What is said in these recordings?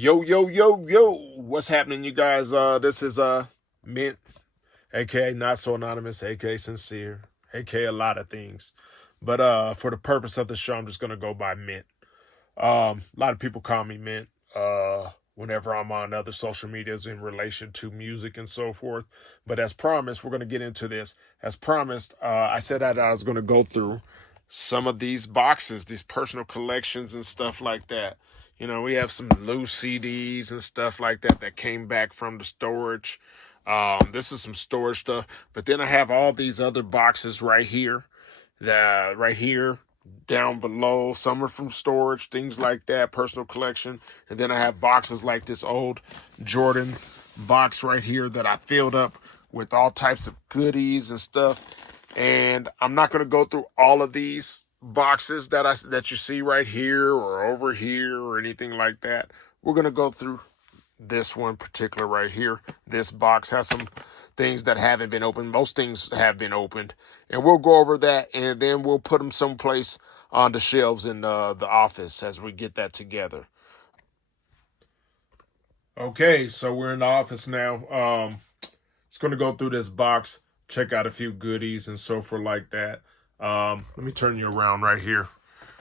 Yo, yo, yo, yo. What's happening, you guys? This is Mint, aka Not So Anonymous, aka Sincere, aka a lot of things. But for the purpose of the show, I'm just gonna go by Mint. A lot of people call me Mint. Whenever I'm on other social medias in relation to music and so forth. But as promised, we're gonna get into this. As promised, I said that I was gonna go through some of these boxes, these personal collections and stuff like that. You know, we have some loose CDs and stuff like that that came back from the storage. This is some storage stuff, but then I have all these other boxes right here, right here, down below. Some are from storage, things like that, personal collection, and then I have boxes like this old Jordan box right here that I filled up with all types of goodies and stuff. And I'm not going to go through all of these boxes that you see right here or over here or anything like that. We're going to go through this one particular right here. This box has some things that haven't been opened. Most things have been opened. And we'll go over that, and then we'll put them someplace on the shelves in the office as we get that together. Okay, so we're in the office now. Just going to go through this box, check out a few goodies and so forth like that. Let me turn you around right here.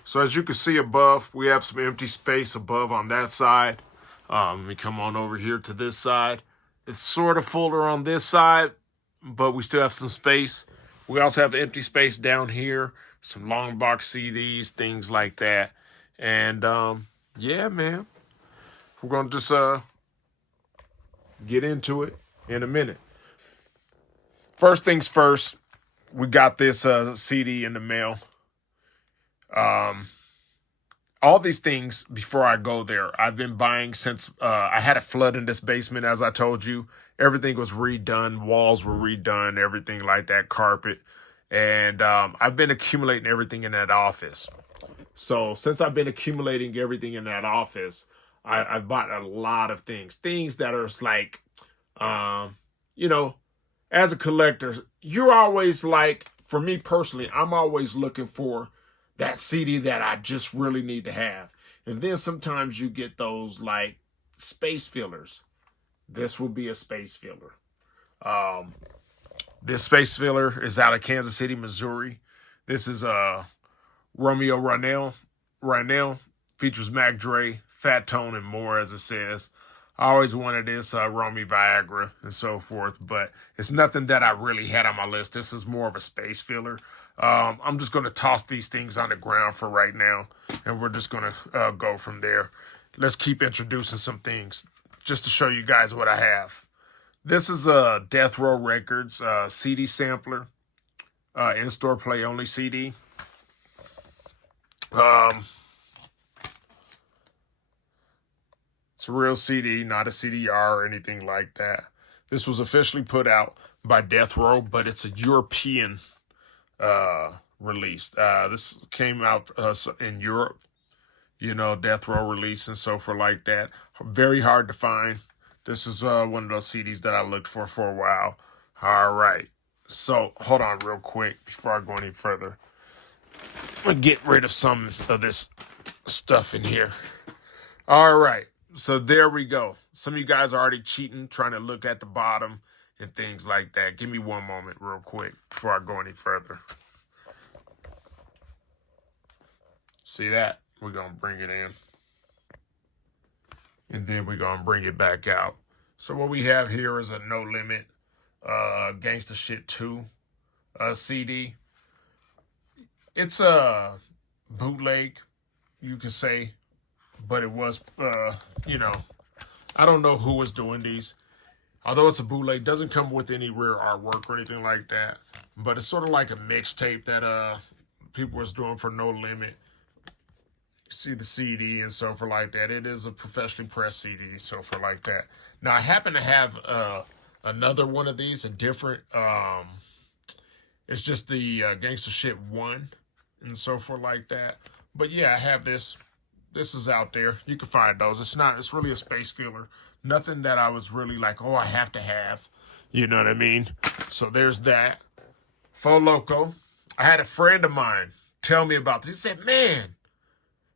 So as you can see above, we have some empty space above on that side. Let me come on over here to this side. It's sort of fuller on this side, but we still have some space. We also have empty space down here, some long box CDs, things like that. And yeah, man, we're going to just get into it in a minute. First things first, we got this CD in the mail. All these things, before I go there, I've been buying since I had a flood in this basement, as I told you. Everything was redone. Walls were redone, everything like that, carpet. And I've been accumulating everything in that office. So since I've been accumulating everything in that office, I've bought a lot of things. Things that are like, you know, as a collector, you're always like, for me personally, I'm always looking for that CD that I just really need to have. And then sometimes you get those like space fillers. This will be a space filler. This space filler is out of Kansas City, Missouri. This is Romeo Rynell, features Mac Dre, Fat Tone, and more, as it says. I always wanted this Romy Viagra and so forth, but it's nothing that I really had on my list. This is more of a space filler. I'm just going to toss these things on the ground for right now, and we're just going to go from there. Let's keep introducing some things just to show you guys what I have. This is a Death Row Records CD sampler, in-store play only CD. It's a real CD, not a CDR or anything like that. This was officially put out by Death Row, but it's a European release. This came out in Europe, you know, Death Row release and so forth like that. Very hard to find. This is one of those CDs that I looked for a while. All right. So hold on real quick before I go any further. I'm going to get rid of some of this stuff in here. All right. So there we go. Some of you guys are already cheating, trying to look at the bottom and things like that. Give me one moment real quick before I go any further. See that? We're going to bring it in. And then we're going to bring it back out. So what we have here is a No Limit Gangsta Shit 2 CD. It's a bootleg, you could say. But it was, you know, I don't know who was doing these. Although it's a bootleg, it doesn't come with any rare artwork or anything like that. But it's sort of like a mixtape that people was doing for No Limit. You see the CD and so forth like that. It is a professionally pressed CD, so forth like that. Now, I happen to have another one of these, a different, it's just the Gangsta Shit 1 and so forth like that. But yeah, I have this. This is out there. You can find those. It's really a space filler. Nothing that I was really like, oh, I have to have. You know what I mean? So there's that. Fo Loco. I had a friend of mine tell me about this. He said, man,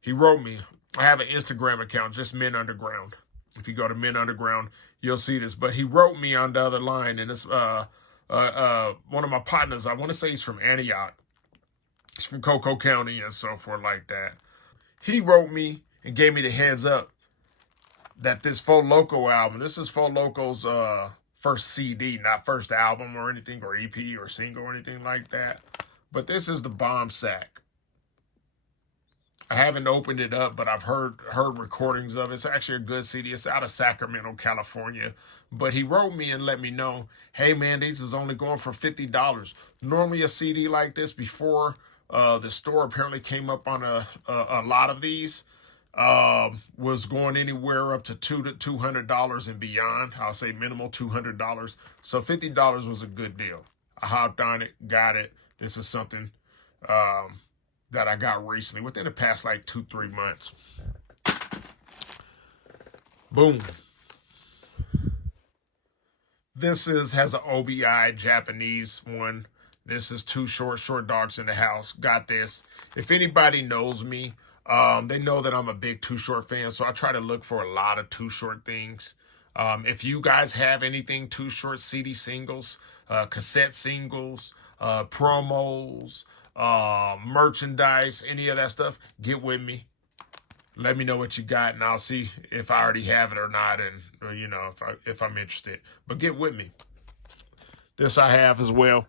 he wrote me. I have an Instagram account, just Men Underground. If you go to Men Underground, you'll see this. But he wrote me on the other line, and it's one of my partners. I want to say he's from Antioch. He's from Cocoa County and so forth like that. He wrote me and gave me the heads up that this Fo Loco album, this is Fo Loco's first CD, not first album or anything, or EP or single or anything like that. But this is the Bomb Sack. I haven't opened it up, but I've heard recordings of it. It's actually a good CD. It's out of Sacramento, California. But he wrote me and let me know, hey man, these is only going for $50. Normally a CD like this before the store apparently came up on a lot of these. Was going anywhere up to $200 and beyond. I'll say minimal $200. So $50 was a good deal. I hopped on it, got it. This is something that I got recently, within the past like 2-3 months. Boom. This has an OBI Japanese one. This is Too Short Dogs in the House. Got this. If anybody knows me, they know that I'm a big Too Short fan, so I try to look for a lot of Too Short things. If you guys have anything Too Short, CD singles, cassette singles, promos, merchandise, any of that stuff, get with me. Let me know what you got, and I'll see if I already have it or not, and you know, if I'm interested. But get with me. This I have as well.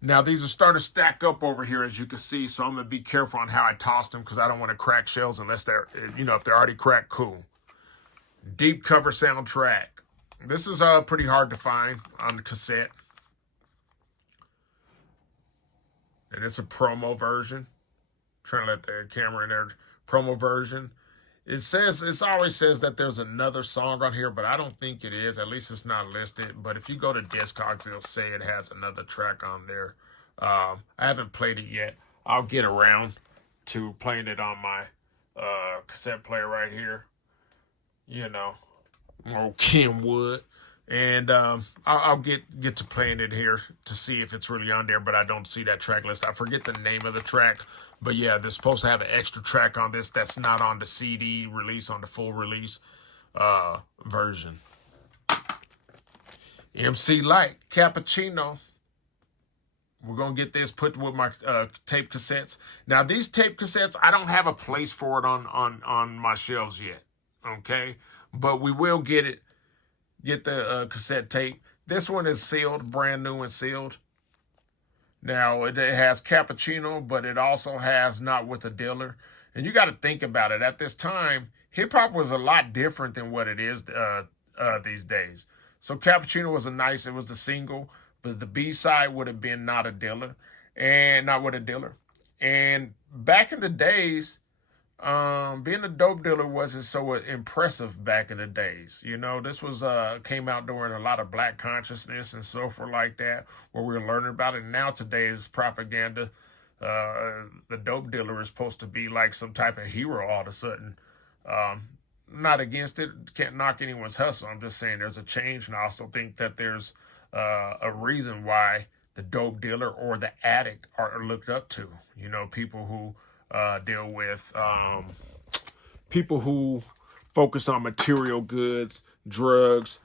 Now, these are starting to stack up over here, as you can see, so I'm going to be careful on how I toss them because I don't want to crack shells unless they're, you know, if they're already cracked, cool. Deep cover soundtrack. This is pretty hard to find on the cassette. And it's a promo version. Trying to let the camera in there. Promo version. It always says that there's another song on here, but I don't think it is. At least it's not listed. But if you go to Discogs, it'll say it has another track on there. I haven't played it yet. I'll get around to playing it on my cassette player right here. You know, old Kenwood. And I'll get to playing it here to see if it's really on there, but I don't see that track list. I forget the name of the track, but yeah, they're supposed to have an extra track on this that's not on the CD release, on the full release version. MC Light, Cappuccino. We're going to get this put with my tape cassettes. Now, these tape cassettes, I don't have a place for it on my shelves yet, okay? But we will get it. Get the cassette tape. This one is sealed, brand new and sealed. Now, it has Cappuccino, but it also has Not With a Dealer. And you got to think about it. At this time, hip-hop was a lot different than what it is these days. So Cappuccino was it was the single, but the B-side would have been Not a Dealer, and Not With a Dealer. And back in the days, being a dope dealer wasn't so impressive back in the days. You know, this was came out during a lot of black consciousness and so forth like that, where we were learning about it. And now today's propaganda, the dope dealer is supposed to be like some type of hero all of a sudden. Not against it, can't knock anyone's hustle. I'm just saying there's a change, and I also think that there's a reason why the dope dealer or the addict are looked up to. You know, people who deal with people who focus on material goods, drugs,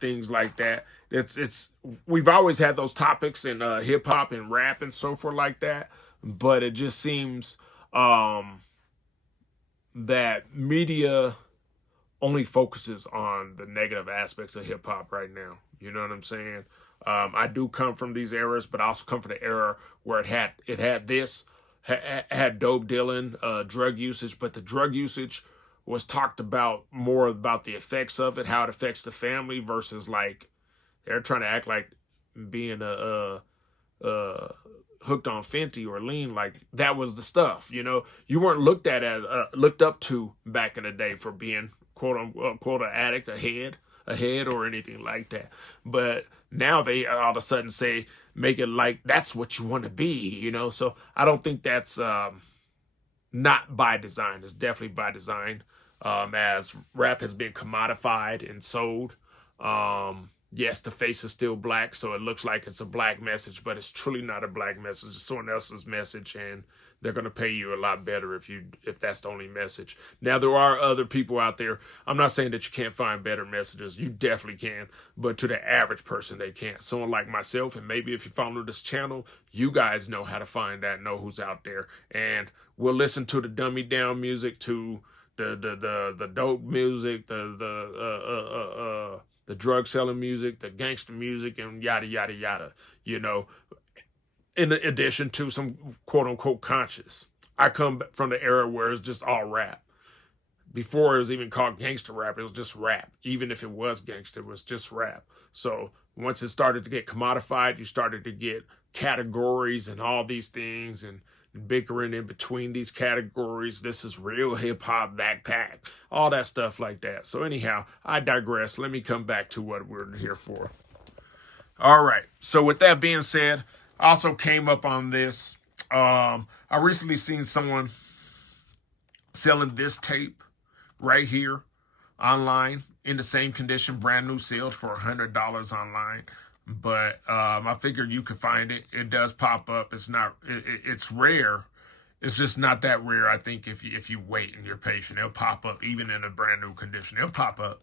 things like that. We've always had those topics in hip hop and rap and so forth like that, but it just seems that media only focuses on the negative aspects of hip hop right now. You know what I'm saying? I do come from these eras, but I also come from the era where it had this. Had dope dealing, drug usage, but the drug usage was talked about more about the effects of it, how it affects the family versus like they're trying to act like being hooked on Fenty or lean, like that was the stuff. You know, you weren't looked up to back in the day for being quote unquote an addict, a head or anything like that. But now they all of a sudden make it like that's what you want to be, you know? So I don't think that's not by design. It's definitely by design, as rap has been commodified and sold. Yes, the face is still black, so it looks like it's a black message, but it's truly not a black message. It's someone else's message, and they're going to pay you a lot better if that's the only message. Now, there are other people out there. I'm not saying that you can't find better messages. You definitely can, but to the average person, they can't. Someone like myself, and maybe if you follow this channel, you guys know how to find that, know who's out there, and we'll listen to the dummy down music, to the dope music, the drug selling music, the gangster music, and yada, yada, yada, you know, in addition to some quote unquote conscious. I come from the era where it's just all rap. Before it was even called gangster rap, it was just rap. Even if it was gangster, it was just rap. So once it started to get commodified, you started to get categories and all these things, and bickering in between these categories. This is real hip hop, backpack, all that stuff like that. So anyhow, I digress. Let me come back to what we're here for. All right. So with that being said, I also came up on this. I recently seen someone selling this tape right here online in the same condition, brand new sales for $100 online. But I figured you could find it. It does pop up. It's not. It's rare. It's just not that rare. I think if you wait and you're patient, it'll pop up even in a brand new condition. It'll pop up,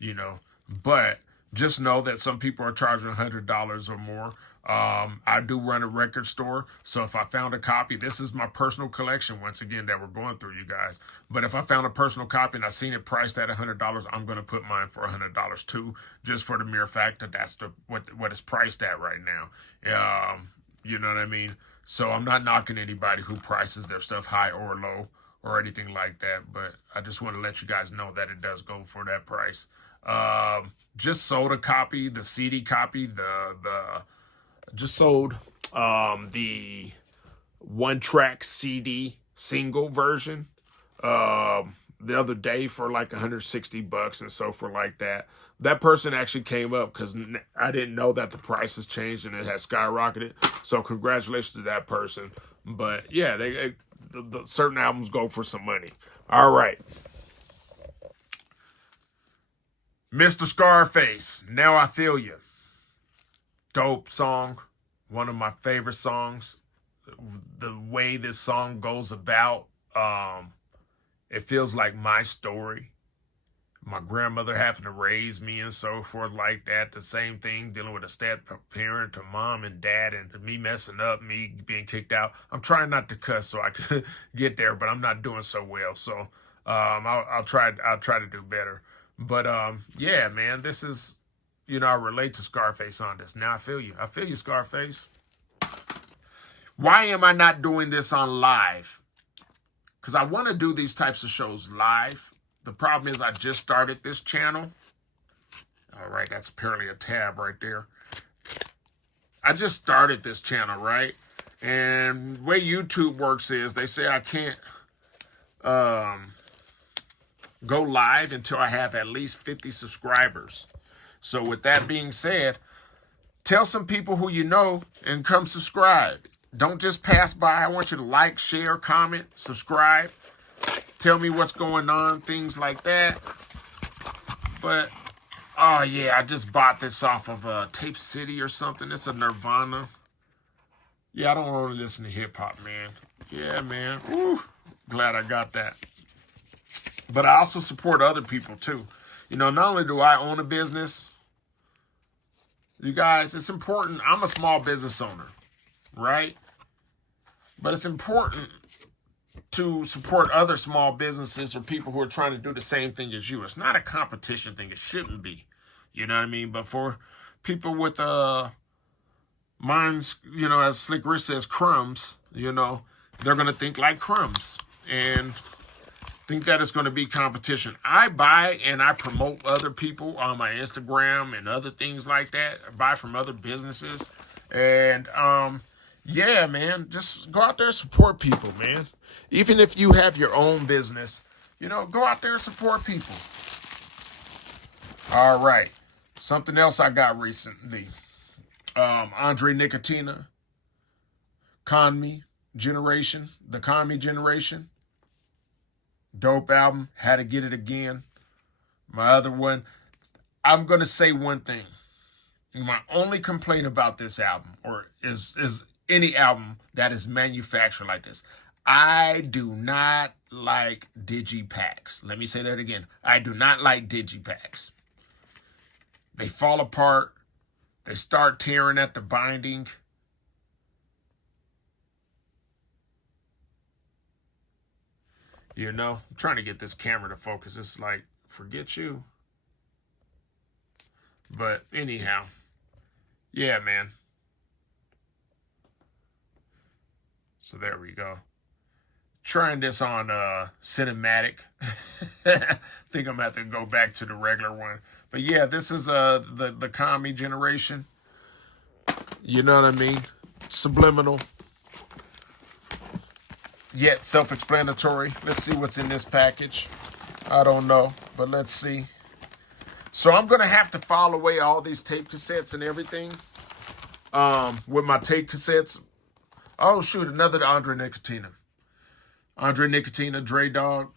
you know. But just know that some people are charging $100 or more. I do run a record store, so if I found a copy, this is my personal collection, once again, that we're going through, you guys. But if I found a personal copy and I seen it priced at $100, I'm going to put mine for $100 too, just for the mere fact that that's what it's priced at right now. You know what I mean? So I'm not knocking anybody who prices their stuff high or low or anything like that, but I just want to let you guys know that it does go for that price. Just sold a copy, the CD copy, just sold the one-track CD single version the other day for like $160 and so forth like that. That person actually came up because I didn't know that the price has changed and it has skyrocketed. So congratulations to that person. But yeah, the certain albums go for some money. All right. Mr. Scarface, Now I Feel You. Dope song, one of my favorite songs. The way this song goes about, it feels like my story. My grandmother having to raise me and so forth like that. The same thing, dealing with a step parent, to mom and dad, and me messing up, me being kicked out. I'm trying not to cuss so I could get there, but I'm not doing so well. So I'll try to do better. But yeah, man, this is, you know, I relate to Scarface on this. Now I feel you. I feel you, Scarface. Why am I not doing this on live? Because I want to do these types of shows live. The problem is I just started this channel. All right, that's apparently a tab right there. I just started this channel, right? And the way YouTube works is they say I can't go live until I have at least 50 subscribers. So with that being said, tell some people who you know and come subscribe. Don't just pass by. I want you to like, share, comment, subscribe. Tell me what's going on, things like that. But, oh yeah, I just bought this off of Tape City or something. It's a Nirvana. Yeah, I don't want to listen to hip-hop, man. Yeah, man. Woo. Glad I got that. But I also support other people, too. You know, not only do I own a business, you guys, it's important. I'm a small business owner, right? But it's important to support other small businesses or people who are trying to do the same thing as you. It's not a competition thing. It shouldn't be. You know what I mean? But for people with minds, you know, as Slick Rich says, crumbs, you know, they're going to think like crumbs and think that it's going to be competition. I buy and I promote other people on my Instagram and other things like that. I buy from other businesses. And, yeah, man, just go out there and support people, man. Even if you have your own business, you know, go out there and support people. All right. Something else I got recently. Andre Nicotina, the Con Me Generation. Dope album. Had to get it again. My other one. I'm going to say one thing. My only complaint about this album, or is any album that is manufactured like this, I do not like digipacks. Let me say that again. I do not like digipacks. They fall apart. They start tearing at the binding. You know, I'm trying to get this camera to focus. It's like, forget you. But anyhow, yeah, man. So there we go. Trying this on cinematic. Think I'm gonna have to go back to the regular one. But yeah, this is the commie generation. You know what I mean? Subliminal. Yet self-explanatory. Let's see what's in this package. I don't know, but let's see. So I'm gonna have to file away all these tape cassettes and everything. With my tape cassettes. Oh shoot, another Andre Nicotina. Andre Nicotina, Dre Dog.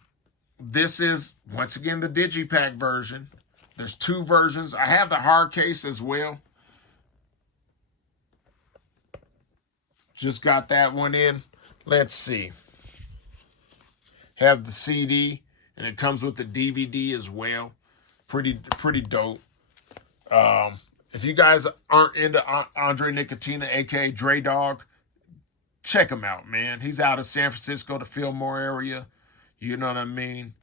This is, once again, the Digipack version. There's 2 versions. I have the hard case as well. Just got that one in. Let's see. Have the CD, and it comes with the DVD as well. Pretty dope. If you guys aren't into Andre Nicotina, a.k.a. Dre Dog, check him out, man. He's out of San Francisco, the Fillmore area. You know what I mean?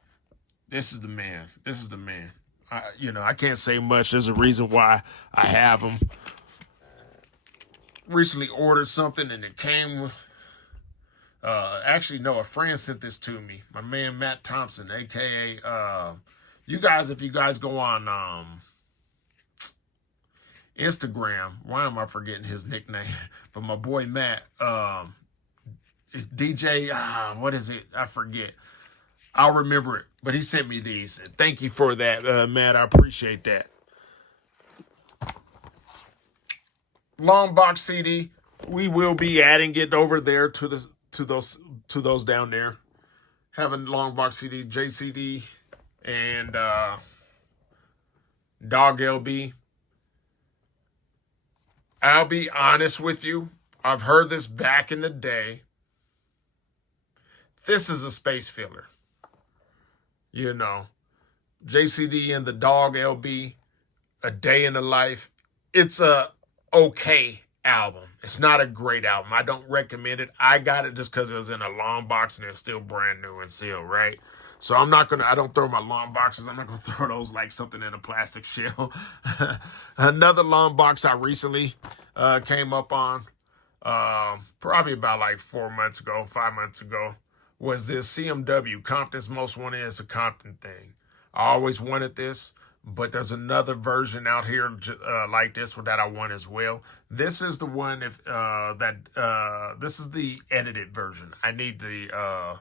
This is the man. This is the man. I can't say much. There's a reason why I have him. Recently ordered something and it came with... actually, no, a friend sent this to me. My man, Matt Thompson, a.k.a. You guys, if you guys go on Instagram, why am I forgetting his nickname? But my boy Matt, is DJ, what is it? I forget. I'll remember it. But he sent me these. Thank you for that, Matt. I appreciate that. Long box CD. We will be adding it over there to those down there. Having long box CD, JCD, and Dog LB. I'll be honest with you. I've heard this back in the day. This is a space filler. You know, JCD and the Dog LB, A Day in the Life. It's a okay album. It's not a great album. I don't recommend it. I got it just because it was in a long box and it's still brand new and sealed, right? So I don't throw my long boxes. I'm not going to throw those like something in a plastic shell. Another long box I recently came up on, probably about like 5 months ago, was this CMW, Compton's Most Wanted. Is a Compton thing. I always wanted this, but there's another version out here like this that I want as well. This is the one this is the edited version. I need the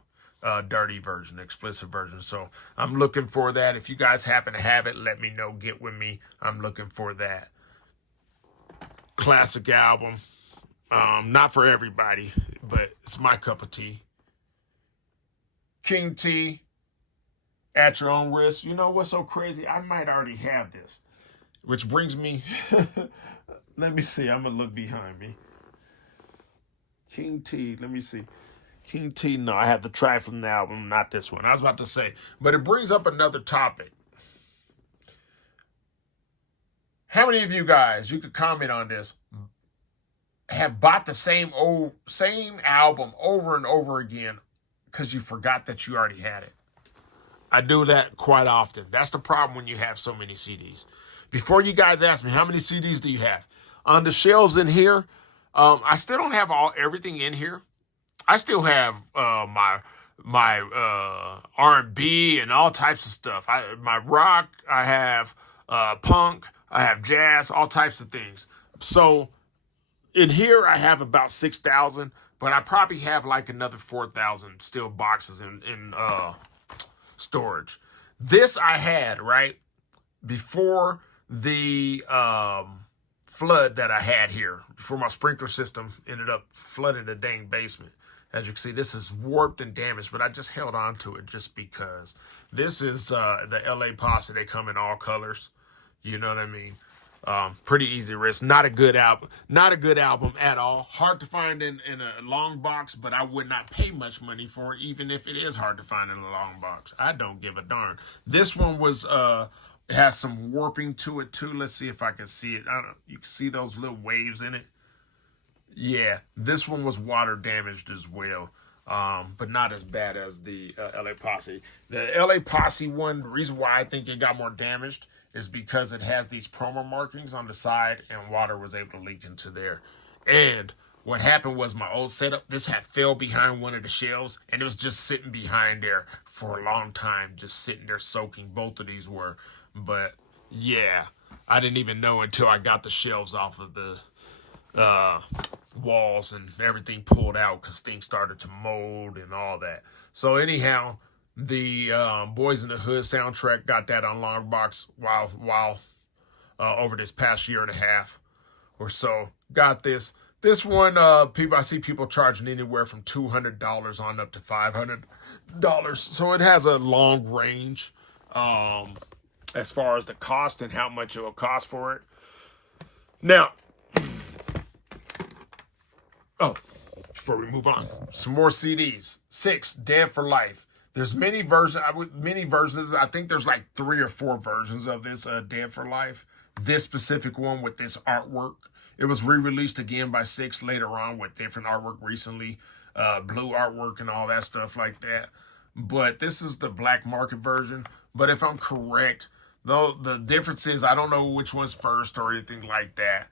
dirty version, explicit version. So I'm looking for that. If you guys happen to have it, let me know. Get with me. I'm looking for that. Classic album. Not for everybody, but it's my cup of tea. King T, At Your Own Risk. You know what's so crazy? I might already have this. Which brings me... Let me see. I'm going to look behind me. King T. Let me see. King T. No, I have the track from the album, not this one. I was about to say. But it brings up another topic. How many of you guys, you could comment on this, have bought the same album over and over again because you forgot that you already had it? I do that quite often. That's the problem when you have so many CDs. Before you guys ask me, how many CDs do you have? On the shelves in here, I still don't have everything in here. I still have my R&B and all types of stuff. My rock, I have punk, I have jazz, all types of things. So in here, I have about 6,000, but I probably have like another 4,000 still boxes in storage. This I had, right, before the flood that I had here, before my sprinkler system ended up flooding the dang basement. As you can see, this is warped and damaged, but I just held on to it just because. This is the LA Posse. They come in all colors. You know what I mean? Pretty easy risk. Not a good album. Not a good album at all. Hard to find in a long box, but I would not pay much money for it, even if it is hard to find in a long box. I don't give a darn. This one was has some warping to it too. Let's see if I can see it. I don't. You can see those little waves in it. Yeah, this one was water damaged as well. But not as bad as the LA Posse. The LA Posse one, the reason why I think it got more damaged is because it has these promo markings on the side and water was able to leak into there. And what happened was my old setup, this had fell behind one of the shelves and it was just sitting behind there for a long time, just sitting there soaking. Both of these were. But yeah, I didn't even know until I got the shelves off of the walls and everything pulled out because things started to mold and all that. So anyhow, the Boys in the Hood soundtrack got that on long box while over this past year and a half or so. Got this one. I see people charging anywhere from $200 on up to $500. So it has a long range as far as the cost and how much it will cost for it. Now, before we move on, some more CDs. 6, Dead for Life. There's many versions. I think there's like 3 or 4 versions of this Dead for Life. This specific one with this artwork. It was re-released again by 6 later on with different artwork recently. Blue artwork and all that stuff like that. But this is the black market version. But if I'm correct, though, the difference is I don't know which one's first or anything like that.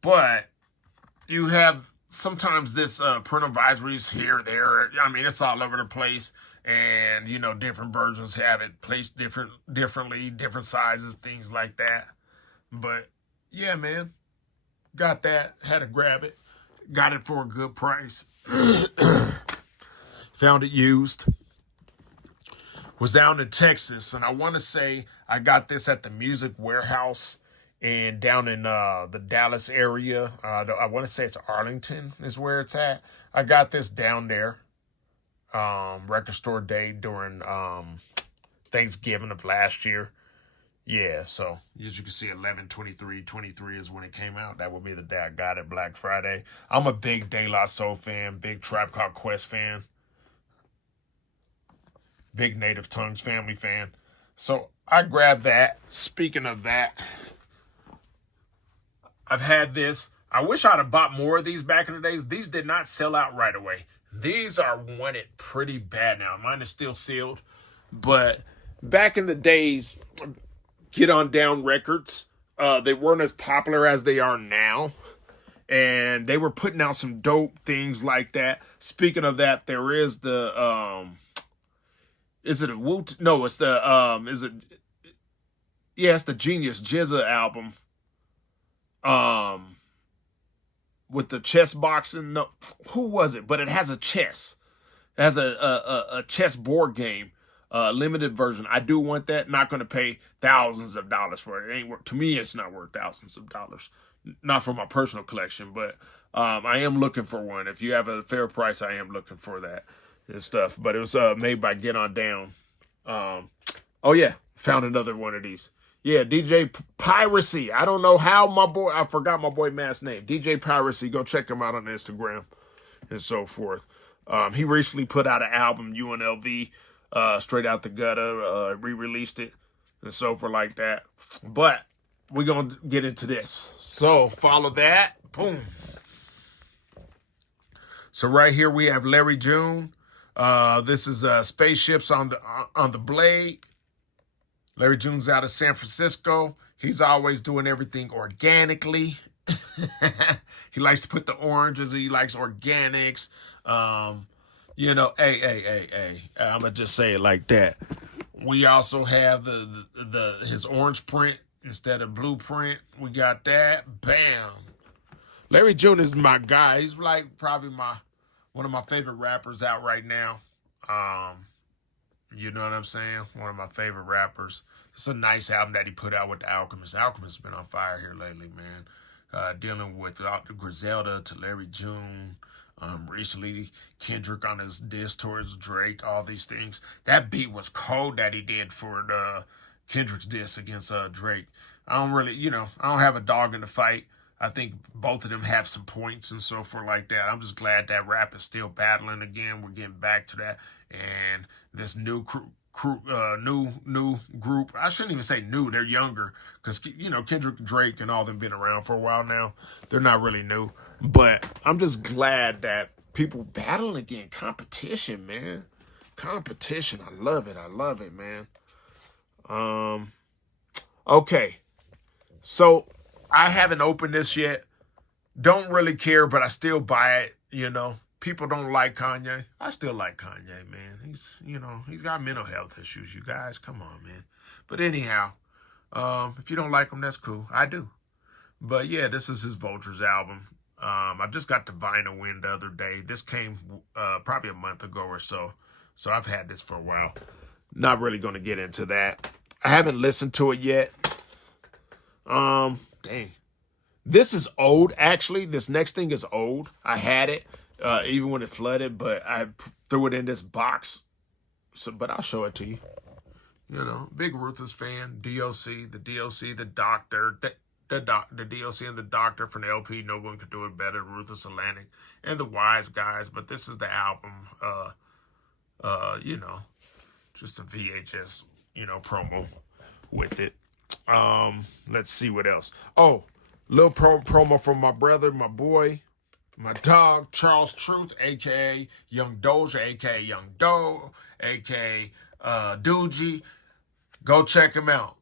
But you have sometimes this print advisories here, there. I mean, it's all over the place. And, different versions have it placed differently, different sizes, things like that. But, yeah, man. Got that. Had to grab it. Got it for a good price. Found it used. Was down in Texas. And I want to say I got this at the Music Warehouse. And down in the Dallas area, I want to say it's Arlington is where it's at. I got this down there, record store day during Thanksgiving of last year. Yeah, so as you can see, 11/23/23 is when it came out. That would be the day I got it, Black Friday. I'm a big De La Soul fan, big Tribe Called Quest fan, big Native Tongues family fan. So I grabbed that. Speaking of that, I've had this. I wish I'd have bought more of these back in the days. These did not sell out right away. These are wanted pretty bad now. Mine is still sealed. But back in the days, Get On Down Records, they weren't as popular as they are now. And they were putting out some dope things like that. Speaking of that, there is the, is it a Woot? No, it's the, it's the Genius Jizza album. With the chess boxing, no, who was it? But it has a chess. It has a chess board game, limited version. I do want that. Not going to pay thousands of dollars for it. It ain't worth, to me, it's not worth thousands of dollars. Not for my personal collection, but I am looking for one. If you have a fair price, I am looking for that and stuff. But it was made by Get On Down. Oh yeah, found another one of these. Yeah, DJ Piracy. I don't know how I forgot my boy Matt's name. DJ Piracy. Go check him out on Instagram and so forth. He recently put out an album, UNLV, straight out the gutter, re-released it and so forth like that. But we're going to get into this. So follow that. Boom. So right here we have Larry June. This is Spaceships on the Blade. Larry June's out of San Francisco. He's always doing everything organically. He likes to put the oranges. He likes organics. Hey. I'm gonna just say it like that. We also have his orange print instead of blue print. We got that. Bam. Larry June is my guy. He's like probably one of my favorite rappers out right now. You know what I'm saying? One of my favorite rappers. It's a nice album that he put out with the Alchemist. Alchemist's been on fire here lately, man. Dealing with Griselda to Larry June. Recently, Kendrick on his diss towards Drake. All these things. That beat was cold that he did for Kendrick's diss against Drake. I don't really, I don't have a dog in the fight. I think both of them have some points and so forth like that. I'm just glad that rap is still battling again. We're getting back to that, and this new new group. I shouldn't even say new. They're younger because Kendrick, Drake, and all them been around for a while now. They're not really new, but I'm just glad that people battling again. Competition, man. Competition. I love it. I love it, man. Okay. So I haven't opened this yet. Don't really care, but I still buy it, People don't like Kanye. I still like Kanye, man. He's got mental health issues, you guys. Come on, man. But anyhow, if you don't like him, that's cool. I do. But yeah, this is his Vultures album. I just got the vinyl in the other day. This came probably a month ago or so. So I've had this for a while. Not really going to get into that. I haven't listened to it yet. Dang. This is old, actually. This next thing is old. I had it, even when it flooded, but I threw it in this box. But I'll show it to you. Big Ruthless fan. DOC, the Doctor, the DOC and the Doctor from the LP. No one could do it better. Ruthless Atlantic and the Wise Guys. But this is the album. Just a VHS, promo with it. Let's see what else. Oh, little promo from my brother, my boy, my dog, Charles Truth, a.k.a. Young Doja, a.k.a. Young Doe, a.k.a. Doogie. Go check him out.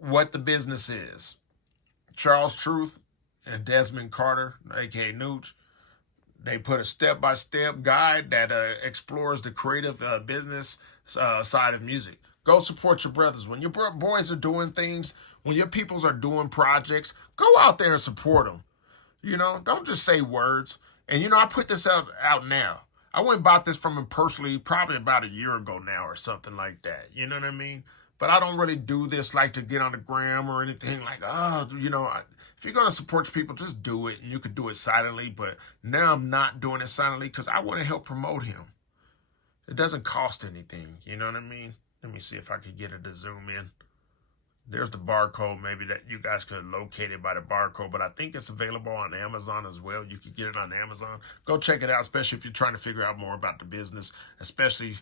What the business is. Charles Truth and Desmond Carter, a.k.a. Nooch. They put a step-by-step guide that explores the creative business side of music. Go support your brothers. When your boys are doing things, when your peoples are doing projects, go out there and support them. Don't just say words. And, I put this out now. I went and bought this from him personally probably about a year ago now or something like that. You know what I mean? But I don't really do this like to get on the gram or anything like, if you're going to support your people, just do it. And you could do it silently. But now I'm not doing it silently because I want to help promote him. It doesn't cost anything. You know what I mean? Let me see if I could get it to zoom in. There's the barcode. Maybe that you guys could locate it by the barcode. But I think it's available on Amazon as well. You could get it on Amazon. Go check it out, especially if you're trying to figure out more about the business, especially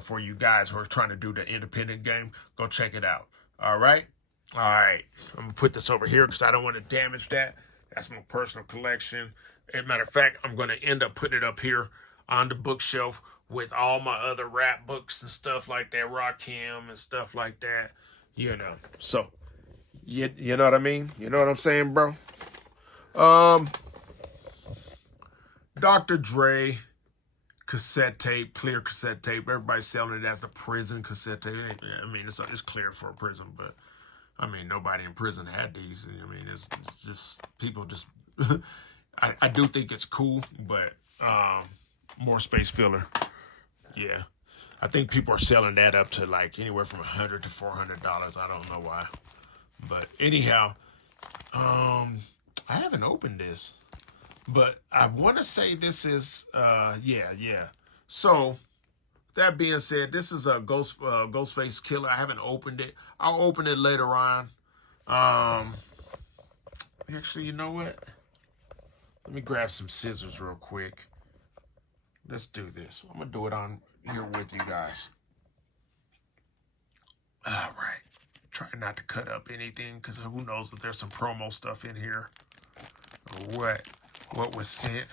for you guys who are trying to do the independent game. Go check it out. All right? All right. I'm going to put this over here because I don't want to damage that. That's my personal collection. As a matter of fact, I'm going to end up putting it up here on the bookshelf with all my other rap books and stuff like that, Rakim and stuff like that, So, you know what I mean? You know what I'm saying, bro? Dr. Dre, cassette tape, clear cassette tape. Everybody's selling it as the prison cassette tape. I mean, it's clear for a prison, but, nobody in prison had these. It's just, people just, I do think it's cool, but more space filler. Yeah, I think people are selling that up to like anywhere from $100 to $400. I don't know why, but anyhow, I haven't opened this, but I want to say this is yeah. So that being said, this is a Ghostface Killer. I haven't opened it. I'll open it later on. Actually, you know what? Let me grab some scissors real quick. Let's do this. I'm going to do it on here with you guys. All right. Try not to cut up anything because who knows if there's some promo stuff in here or what was sent.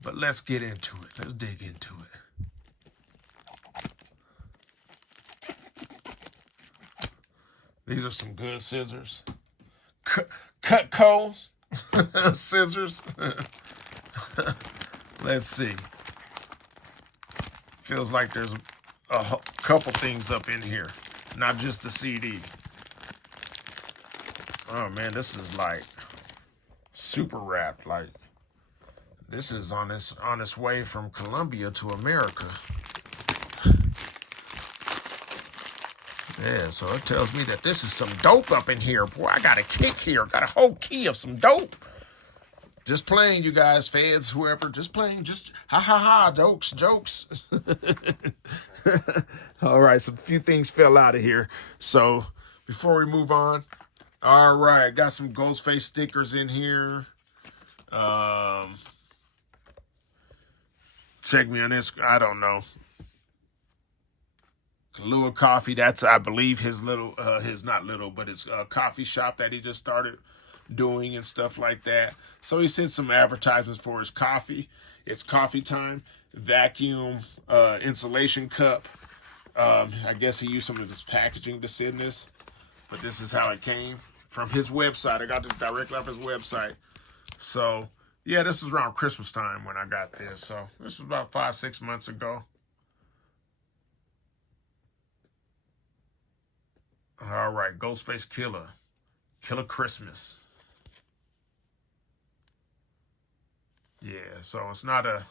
But let's get into it. Let's dig into it. These are some good scissors. Cutco scissors. Let's see. Feels like there's a couple things up in here, not just the CD. Oh man, this is like super wrapped. Like this is on its way from Colombia to America. Yeah, so it tells me that this is some dope up in here. Boy, I got a kick here. Got a whole key of some dope. Just playing, you guys, feds, whoever, just playing, just ha ha ha, jokes. All right, so a few things fell out of here. So before we move on, all right, got some Ghostface stickers in here. Check me on this. I don't know. Kahlua Coffee. That's, I believe, his little, his not little, but his coffee shop that he just started doing and stuff like that. So he sent some advertisements for his coffee. It's coffee time. Vacuum insulation cup. I guess he used some of his packaging to send this, but this is how it came from his website. I got this directly off his website. So yeah, this was around Christmas time when I got this. So this was about 5-6 months ago. All right, Ghostface Killer Christmas. Yeah, so it's not a,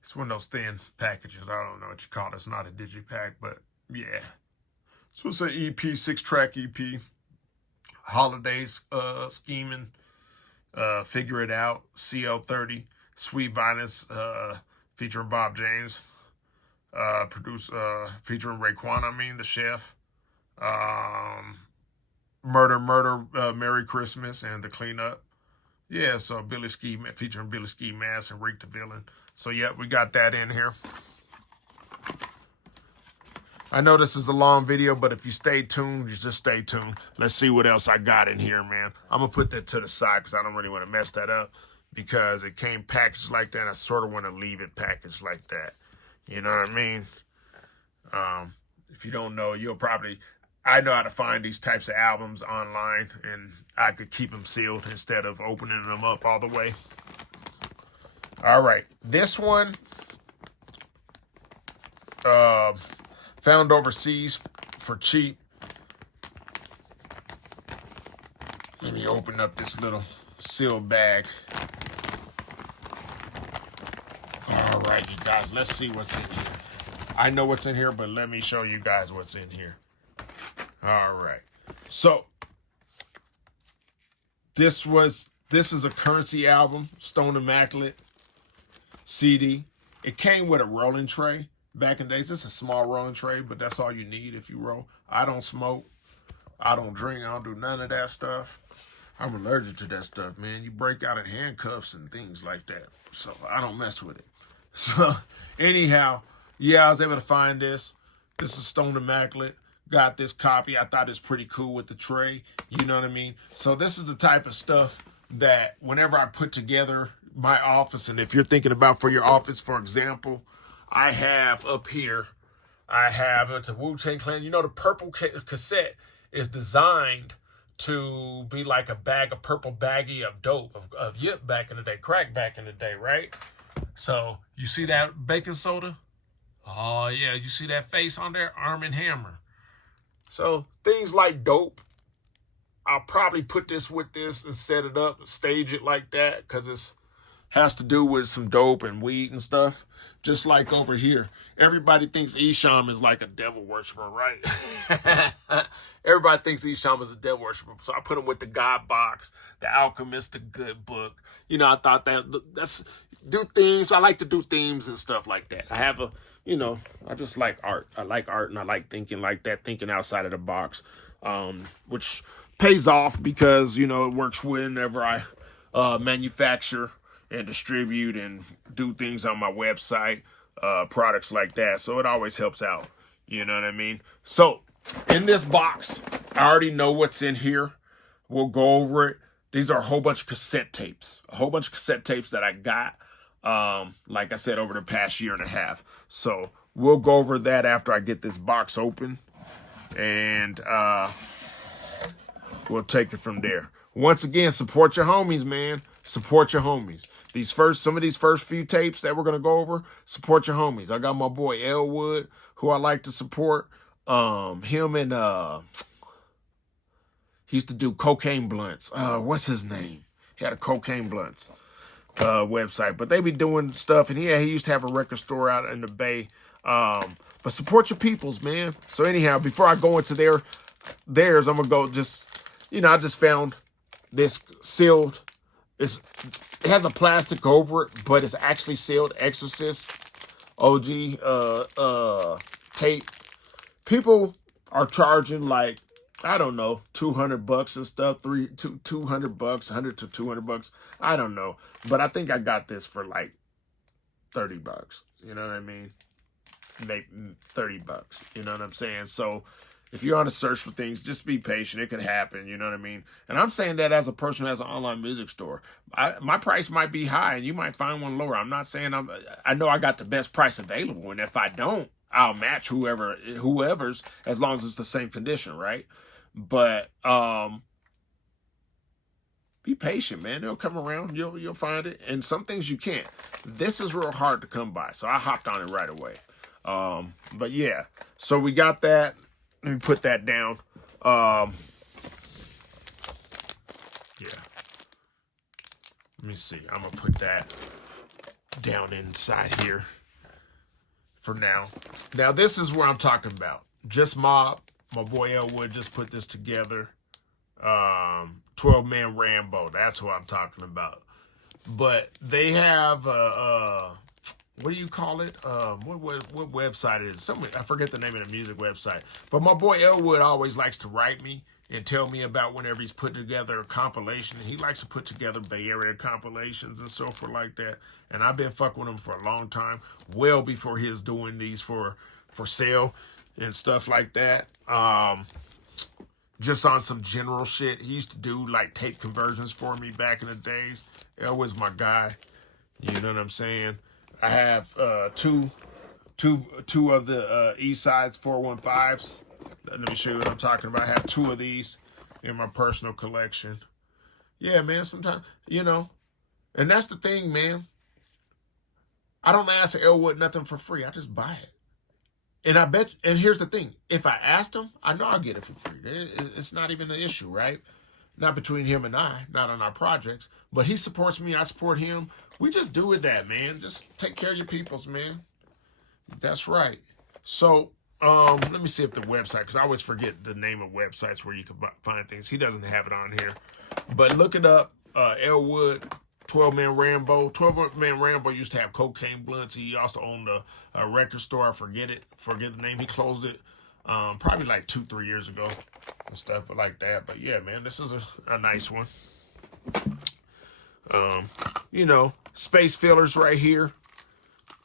it's one of those thin packages. I don't know what you call it. It's not a digipack, but yeah. So it's an EP, 6-track EP. Holidays, Scheming, Figure It Out, CL30, Sweet Violence, featuring Bob James, featuring Raekwon, the chef, Murder, Merry Christmas, and The Cleanup. Yeah, so Billy Ski, featuring Billy Ski Mask and Rick the Villain. So yeah, we got that in here. I know this is a long video, but if you stay tuned, you just stay tuned. Let's see what else I got in here, man. I'm going to put that to the side because I don't really want to mess that up because it came packaged like that. And I sort of want to leave it packaged like that. You know what I mean? If you don't know, you'll probably... I know how to find these types of albums online, and I could keep them sealed instead of opening them up all the way. All right. This one... found overseas for cheap. Let me open up this little sealed bag. All right, you guys, let's see what's in here. I know what's in here, but let me show you guys what's in here. All right. So this is a Currency album, Stone Immaculate CD. It came with a rolling tray. Back in the days, this is a small rolling tray, but that's all you need if you roll. I don't smoke. I don't drink. I don't do none of that stuff. I'm allergic to that stuff, man. You break out in handcuffs and things like that. So I don't mess with it. So anyhow, yeah, I was able to find this. This is Stone Immaculate. Got this copy. I thought it's pretty cool with the tray. You know what I mean? So this is the type of stuff that whenever I put together my office, and if you're thinking about for your office, for example, I have up here, I have, it's a Wu-Tang Clan. You know, the purple cassette is designed to be like a bag of purple baggie of dope, of yip back in the day, crack back in the day, right? So you see that baking soda? Oh, yeah. You see that face on there? Arm & Hammer. So things like dope, I'll probably put this with this and set it up and stage it like that because it's has to do with some dope and weed and stuff. Just like over here. Everybody thinks Esham is like a devil worshiper, right? Everybody thinks Esham is a devil worshiper. So I put him with the God Box, the Alchemist, the Good Book. You know, I thought that's do themes. I like to do themes and stuff like that. I have a, you know, I just like art. I like art and I like thinking like that, thinking outside of the box, which pays off because, you know, it works whenever I manufacture and distribute and do things on my website, products like that. So it always helps out. You know what I mean? So in this box, I already know what's in here. We'll go over it. These are a whole bunch of cassette tapes. A whole bunch of cassette tapes that I got, like I said, over the past year and a half. So we'll go over that after I get this box open. And we'll take it from there. Once again, support your homies, man. Support your homies. Some of these first few tapes that we're going to go over, support your homies. I got my boy Elwood, who I like to support. Him and he used to do Cocaine Blunts. What's his name? He had a Cocaine Blunts website. But they be doing stuff. And he used to have a record store out in the Bay. But support your peoples, man. So anyhow, before I go into theirs, I'm going to go just, you know, I just found this sealed it has a plastic over it, but it's actually sealed Exorcist OG tape. People are charging like, I don't know, $200 and stuff, 200 bucks, 100 to 200 bucks. I don't know. But I think I got this for like 30 bucks. You know what I mean? Maybe 30 bucks. You know what I'm saying? So if you're on a search for things, just be patient. It could happen. You know what I mean? And I'm saying that as a person who has an online music store. My price might be high and you might find one lower. I'm not saying I know I got the best price available. And if I don't, I'll match whoever's, as long as it's the same condition, right? But be patient, man. They'll come around. You'll find it. And some things you can't. This is real hard to come by. So I hopped on it right away. But yeah. So we got that. Let me put that down. Yeah. Let me see. I'm going to put that down inside here for now. Now, this is what I'm talking about. Just Mob. My boy Elwood just put this together. 12-man Rambo. That's what I'm talking about. But they have what do you call it? What website it is? I forget the name of the music website. But my boy Elwood always likes to write me and tell me about whenever he's put together a compilation. He likes to put together Bay Area compilations and so forth like that. And I've been fucking with him for a long time, well before he was doing these for sale and stuff like that. Just on some general shit. He used to do like tape conversions for me back in the days. Elwood's my guy. You know what I'm saying? I have two of the East Sides 415s. Let me show you what I'm talking about. I have 2 of these in my personal collection. Yeah, man, sometimes, you know, and that's the thing, man. I don't ask Elwood nothing for free. I just buy it. And I bet, and here's the thing. If I asked him, I know I'll get it for free. It's not even an issue, right? Not between him and I, not on our projects. But he supports me, I support him. We just do with that, man. Just take care of your peoples, man. That's right. So, let me see if the website, because I always forget the name of websites where you can find things. He doesn't have it on here. But look it up, Elwood, 12-man Rambo. 12-man Rambo used to have cocaine blunts. He also owned a record store. I forget the name. He closed it probably like 2-3 years ago and stuff like that. But yeah, man, this is a nice one. You know, space fillers right here.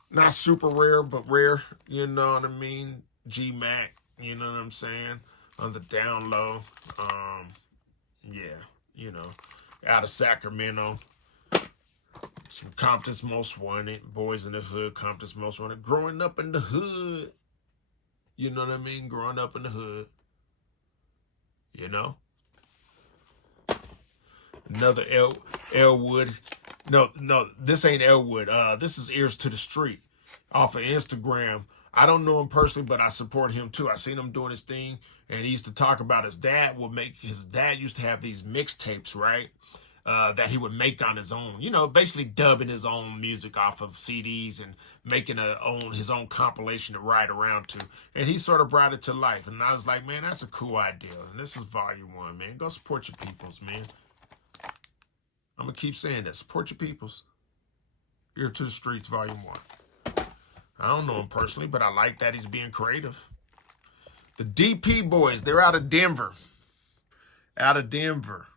Not super rare, but rare. You know what I mean? G-Mac, you know what I'm saying? On the down low. Yeah, you know, out of Sacramento. Some Compton's Most Wanted. Boys in the Hood, Compton's Most Wanted. Growing up in the hood. You know what I mean? Growing up in the hood. You know? Another Elwood. No, this ain't Elwood. This is Ears to the Street off of Instagram. I don't know him personally, but I support him too. I seen him doing his thing, and he used to talk about his dad used to have these mixtapes, right? That he would make on his own, you know, basically dubbing his own music off of CDs and making his own compilation to ride around to. And he sort of brought it to life. And I was like, man, that's a cool idea. And this is volume 1, man. Go support your peoples, man. I'm going to keep saying that. Support your peoples. Ear to the Streets, volume 1. I don't know him personally, but I like that he's being creative. The DP Boys, they're out of Denver. Out of Denver.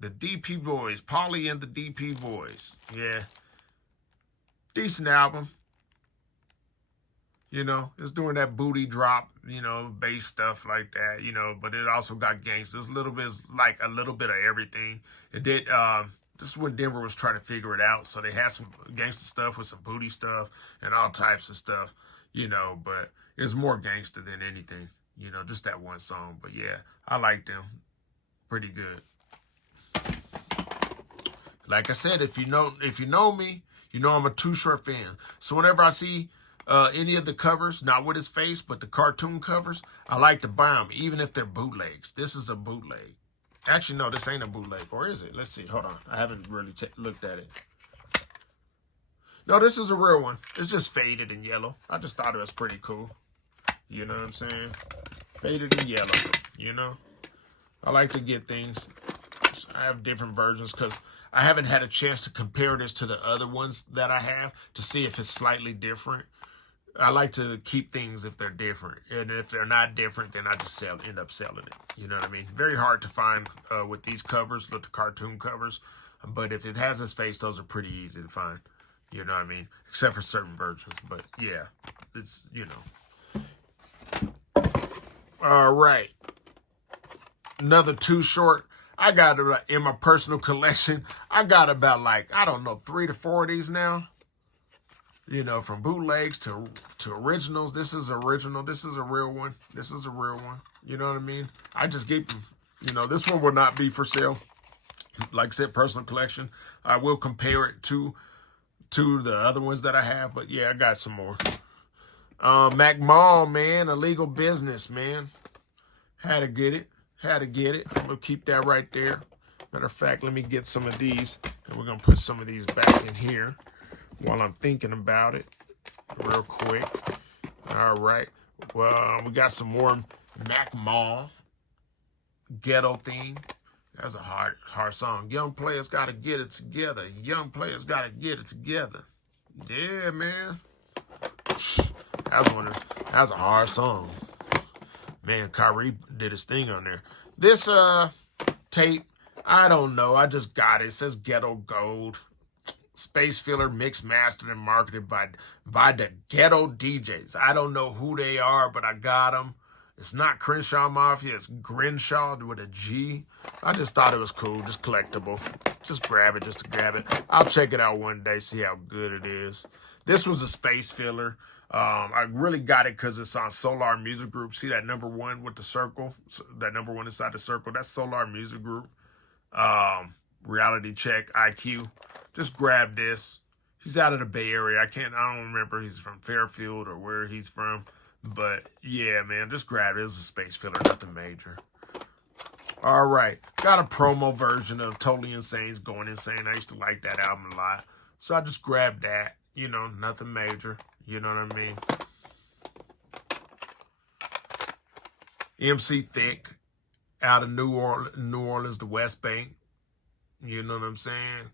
The DP Boys, Polly and the DP Boys. Yeah. Decent album. You know, it's doing that booty drop, you know, bass stuff like that, you know, but it also got gangsta. It's a little bit of everything. It did, this is when Denver was trying to figure it out. So they had some gangsta stuff with some booty stuff and all types of stuff, you know, but it's more gangsta than anything, you know, just that one song. But yeah, I like them. Pretty good. Like I said, if you know me, you know I'm a Too Short fan. So whenever I see any of the covers, not with his face, but the cartoon covers, I like to buy them, even if they're bootlegs. This is a bootleg. Actually, no, this ain't a bootleg. Or is it? Let's see. Hold on. I haven't really looked at it. No, this is a real one. It's just faded in yellow. I just thought it was pretty cool. You know what I'm saying? Faded in yellow, you know? I like to get things versions. I have different versions because I haven't had a chance to compare this to the other ones that I have to see if it's slightly different. I like to keep things if they're different, and if they're not different, then I just end up selling it. You know what I mean? Very hard to find with these covers, with the cartoon covers. But if it has his face, those are pretty easy to find. You know what I mean? Except for certain versions. But yeah, it's, you know. All right. Another Too Short. I got in my personal collection. I got about like, I don't know, 3 to 4 of these now. You know, from bootlegs to originals. This is original. This is a real one. This is a real one. You know what I mean? I just keep them. You know, this one will not be for sale. Like I said, personal collection. I will compare it to the other ones that I have. But yeah, I got some more. Mac Mall, man. Illegal Business, man. Had to get it. Had to get it. I'm going to keep that right there. Matter of fact, let me get some of these. And we're going to put some of these back in here while I'm thinking about it real quick. All right. Well, we got some more Mac Mall. Ghetto theme. That's a hard song. Young players got to get it together. Young players got to get it together. Yeah, man. That's a hard song. Man, Kyrie did his thing on there. This tape, I don't know. I just got it. It says Ghetto Gold. Space Filler, mixed, mastered, and marketed by the Ghetto DJs. I don't know who they are, but I got them. It's not Crenshaw Mafia. It's Grinshaw with a G. I just thought it was cool, just collectible. Just grab it, just to grab it. I'll check it out one day, see how good it is. This was a Space Filler. I really got it because it's on Solar Music Group. See that number 1 with the circle? That number 1 inside the circle? That's Solar Music Group. Reality Check, IQ. Just grab this. He's out of the Bay Area. I don't remember he's from Fairfield or where he's from. But yeah, man, just grab it. It's a Space Filler, nothing major. All right. Got a promo version of Totally Insane's Going Insane. I used to like that album a lot. So I just grabbed that. You know, nothing major. You know what I mean? MC Thick out of New Orleans, the West Bank. You know what I'm saying?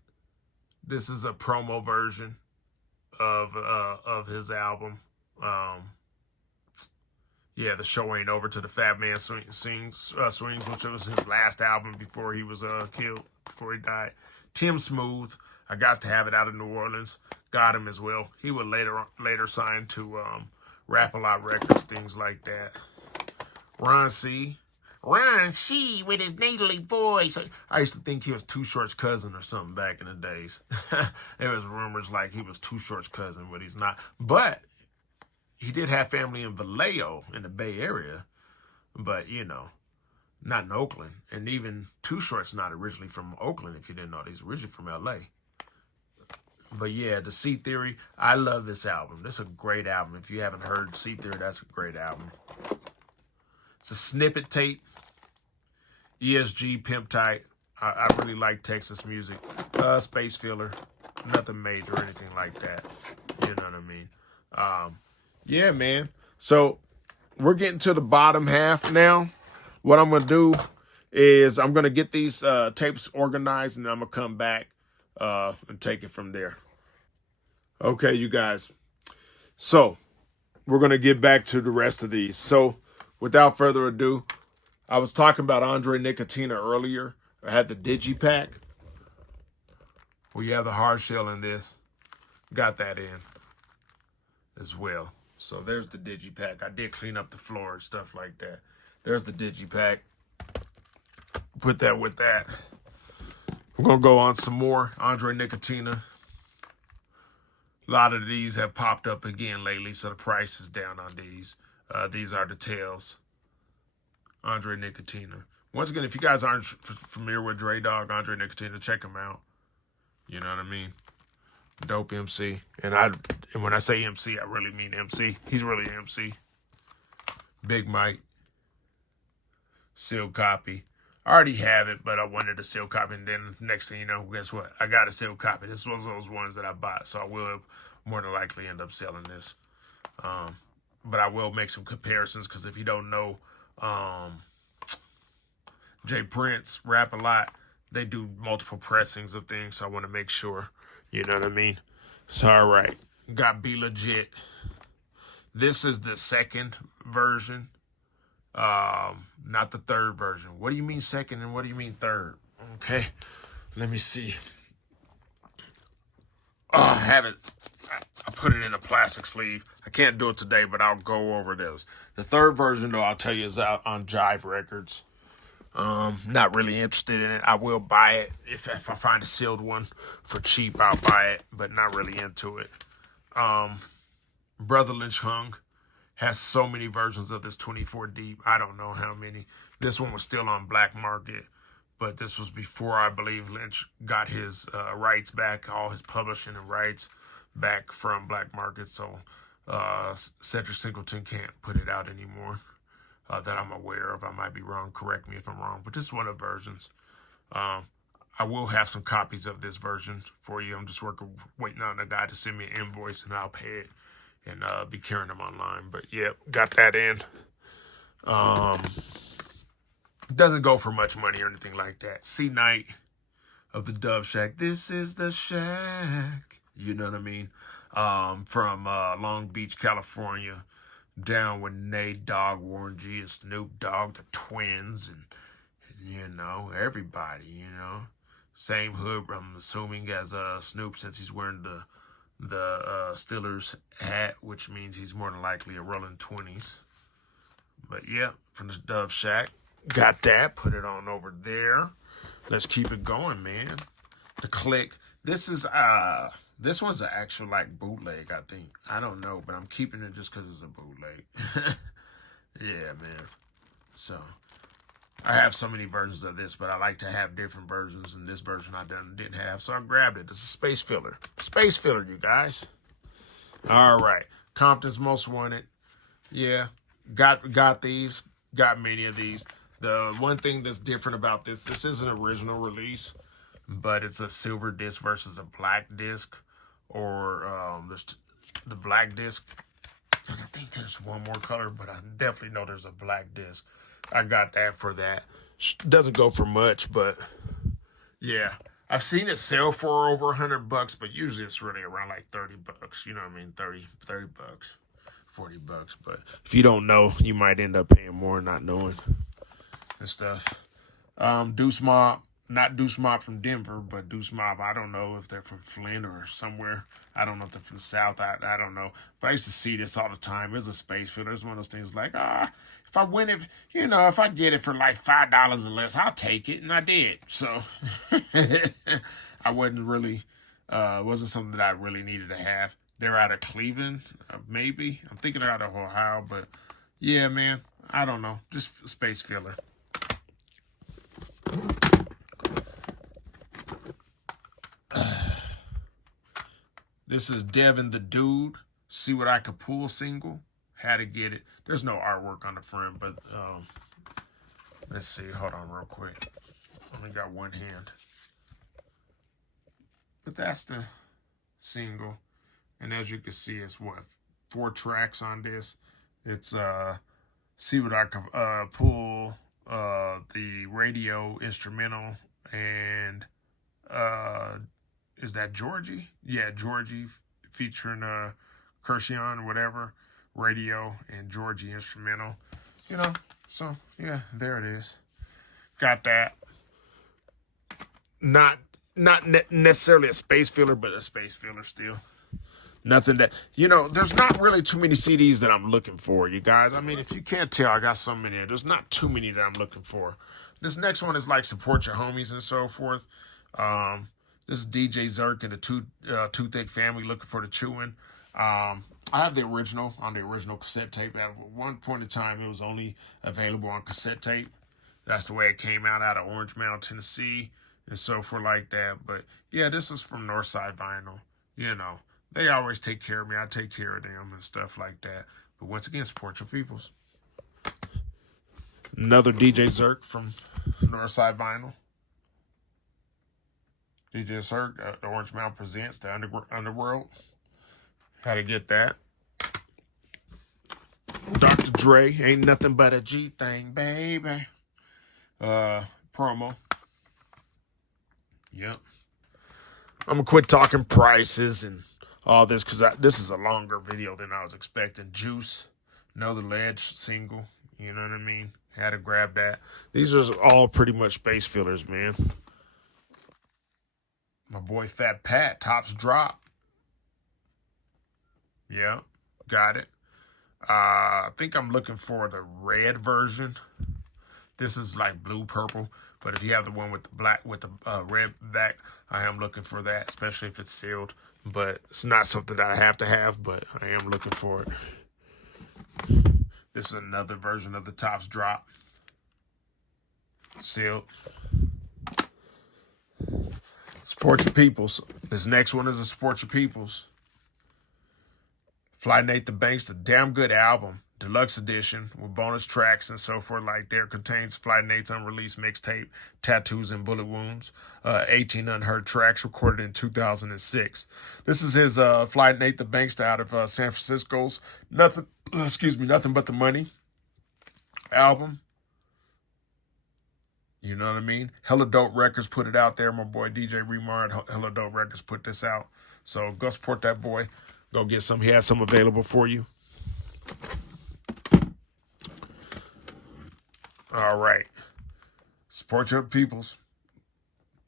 This is a promo version of his album. Yeah, The Show Ain't Over to the Fat Man Swings, which was his last album before he was killed, before he died. Tim Smooth, I got to have it out of New Orleans. Got him as well. He would later sign to Rap A Lot Records, things like that. Ron C with his nasally voice. I used to think he was Too Short's cousin or something back in the days. There was rumors like he was Too Short's cousin, but he's not. But he did have family in Vallejo in the Bay Area, but, you know, not in Oakland. And even Too Short's not originally from Oakland, if you didn't know. He's originally from L.A. But, yeah, the C Theory, I love this album. This is a great album. If you haven't heard C Theory, that's a great album. It's a snippet tape. ESG, Pimp Tight. I really like Texas music. Space Filler. Nothing major or anything like that. You know what I mean? Yeah, man. So we're getting to the bottom half now. What I'm going to do is I'm going to get these tapes organized, and I'm going to come back and take it from there. Okay, you guys. So we're going to get back to the rest of these. So without further ado, I was talking about Andre Nicotina earlier. I had the Digipack. We have the hard shell in this. Got that in as well. So there's the Digipack. I did clean up the floor and stuff like that. There's the Digipack. Put that with that. We're going to go on some more Andre Nicotina. A lot of these have popped up again lately, so the price is down on these. These are the tails. Andre Nicotina. Once again, if you guys aren't familiar with Dre Dog, Andre Nicotina, check him out. You know what I mean? Dope MC. And when I say MC, I really mean MC. He's really MC. Big Mike. Sealed copy. I already have it, but I wanted a sealed copy. And then next thing you know, guess what? I got a sealed copy. This was those ones that I bought. So I will more than likely end up selling this. But I will make some comparisons, because if you don't know Jay Prince, Rap A Lot, they do multiple pressings of things, so I want to make sure, you know what I mean? So, all right, got Be Legit. This is the second version, not the third version. What do you mean second and what do you mean third? Okay, let me see. I have it. I put it in a plastic sleeve. I can't do it today, but I'll go over this. The third version, though, I'll tell you, is out on Jive Records. Not really interested in it. I will buy it if I find a sealed one for cheap. I'll buy it, but not really into it. Brother Lynch Hung has so many versions of this 24 Deep. I don't know how many. This one was still on Black Market, but this was before, I believe, Lynch got his rights back, all his publishing and rights back from Black Market. So Cedric Singleton can't put it out anymore. That I'm aware of. I might be wrong. Correct me if I'm wrong. But this is one of the versions. I will have some copies of this version for you. I'm just waiting on a guy to send me an invoice, and I'll pay it and be carrying them online. But yeah, got that in. It doesn't go for much money or anything like that. C Night of the Dub Shack. This is the Shack. You know what I mean? From Long Beach, California. Down with Nate Dogg, Warren G, and Snoop Dogg, the twins, and, you know, everybody, you know. Same hood, I'm assuming, as Snoop, since he's wearing the Steelers hat, which means he's more than likely a Rolling 20s. But, yeah, from the Dove Shack. Got that. Put it on over there. Let's keep it going, man. The Click. This one's an actual, like, bootleg, I think. I don't know, but I'm keeping it just because it's a bootleg. Yeah, man. So, I have so many versions of this, but I like to have different versions, and this version I didn't have, so I grabbed it. It's a space filler. Space filler, you guys. All right. Compton's Most Wanted. Yeah. Got these. Got many of these. The one thing that's different about this is an original release, but it's a silver disc versus a black disc. Or the black disc. And I think there's one more color, but I definitely know there's a black disc. I got that for that. Doesn't go for much, but yeah. I've seen it sell for over $100, but usually it's really around like $30. You know what I mean? 30 bucks, $40. But if you don't know, you might end up paying more not knowing and stuff. Deuce Mob. Not Deuce Mob from Denver, but Deuce Mob, I don't know if they're from Flint or somewhere. I don't know if they're from the South. I don't know. But I used to see this all the time. It was a space filler. It's one of those things like, if I win it, if I get it for like $5 or less, I'll take it. And I did. So I wasn't really, wasn't something that I really needed to have. They're out of Cleveland, maybe. I'm thinking they're out of Ohio, but yeah, man, I don't know. Just space filler. This is Devin the Dude. See What I Could Pull single. Had to get it. There's no artwork on the front, but let's see. Hold on real quick. Only got one hand. But that's the single. And as you can see, it's 4 tracks on this. It's See What I Could Pull, the radio instrumental, and is that Georgie? Yeah, Georgie featuring Kershawn, whatever, radio, and Georgie instrumental. So yeah, there it is. Got that. Not necessarily a space filler, but a space filler still. Nothing that, there's not really too many CDs that I'm looking for, you guys. I mean, if you can't tell, I got so many. There's not too many that I'm looking for. This next one is like Support Your Homies and so forth. This is DJ Zerk and the Too Thick Family, Looking for the Chewin'. I have the original on the original cassette tape. At one point in time, it was only available on cassette tape. That's the way it came out of Orange Mound, Tennessee, and so forth like that. But yeah, this is from Northside Vinyl. They always take care of me. I take care of them and stuff like that. But once again, support your peoples. Another DJ Zerk from Northside Vinyl. DJ Zerk, Orange Mound presents the Underworld. How to get that. Dr. Dre, Ain't Nothing But a G Thing, baby. Promo. Yep. I'm going to quit talking prices and all this because this is a longer video than I was expecting. Juice, Another Ledge single. You know what I mean? Had to grab that. These are all pretty much bass fillers, man. My boy Fat Pat, Tops Drop. Yeah, got it. I think I'm looking for the red version. This is like blue purple, but if you have the one with the black with the red back, I am looking for that, especially if it's sealed. But it's not something that I have to have, but I am looking for it. This is another version of the Tops Drop, sealed. Support your peoples. This next one is a Support Your Peoples. Fly Nate the Banks, the damn good album, deluxe edition with bonus tracks and so forth like there. Contains Fly Nate's unreleased mixtape, Tattoos and Bullet Wounds, 18 unheard tracks recorded in 2006. This is his Fly Nate the Banks out of San Francisco's Nothing But the Money album. You know what I mean? Hella Dope Records put it out there. My boy DJ Remar at Hella Dope Records put this out. So go support that boy. Go get some. He has some available for you. All right. Support your peoples.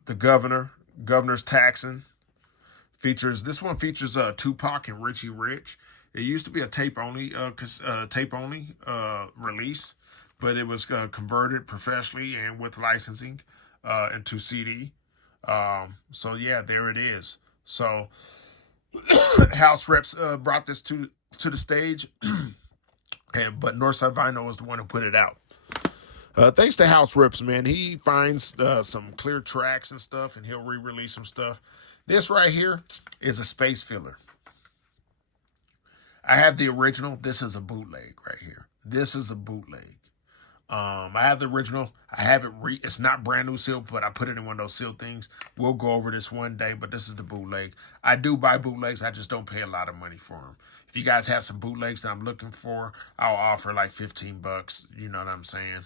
The Governor's Taxing. This one features Tupac and Richie Rich. It used to be a tape only release, but it was converted professionally and with licensing into CD. So yeah, there it is. So House Reps brought this to the stage, but Northside Vinyl was the one who put it out. Thanks to House Reps, man. He finds some clear tracks and stuff, and he'll re-release some stuff. This right here is a space filler. I have the original. This is a bootleg right here. This is a bootleg. I have the original. I have it. It's not brand new sealed, but I put it in one of those sealed things. We'll go over this one day, but this is the bootleg. I do buy bootlegs. I just don't pay a lot of money for them. If you guys have some bootlegs that I'm looking for, I'll offer like $15. You know what I'm saying?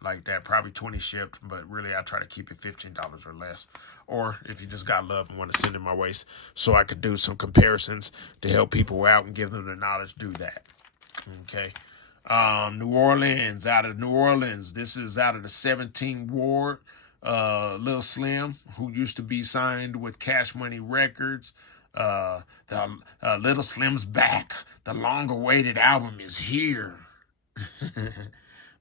Like that, probably 20 shipped, but really I try to keep it $15 or less. Or if you just got love and want to send it my way so I could do some comparisons to help people out and give them the knowledge, do that. Okay. New Orleans, out of New Orleans. This is out of the 17th Ward. Lil Slim, who used to be signed with Cash Money Records. Little Slim's back. The long-awaited album is here.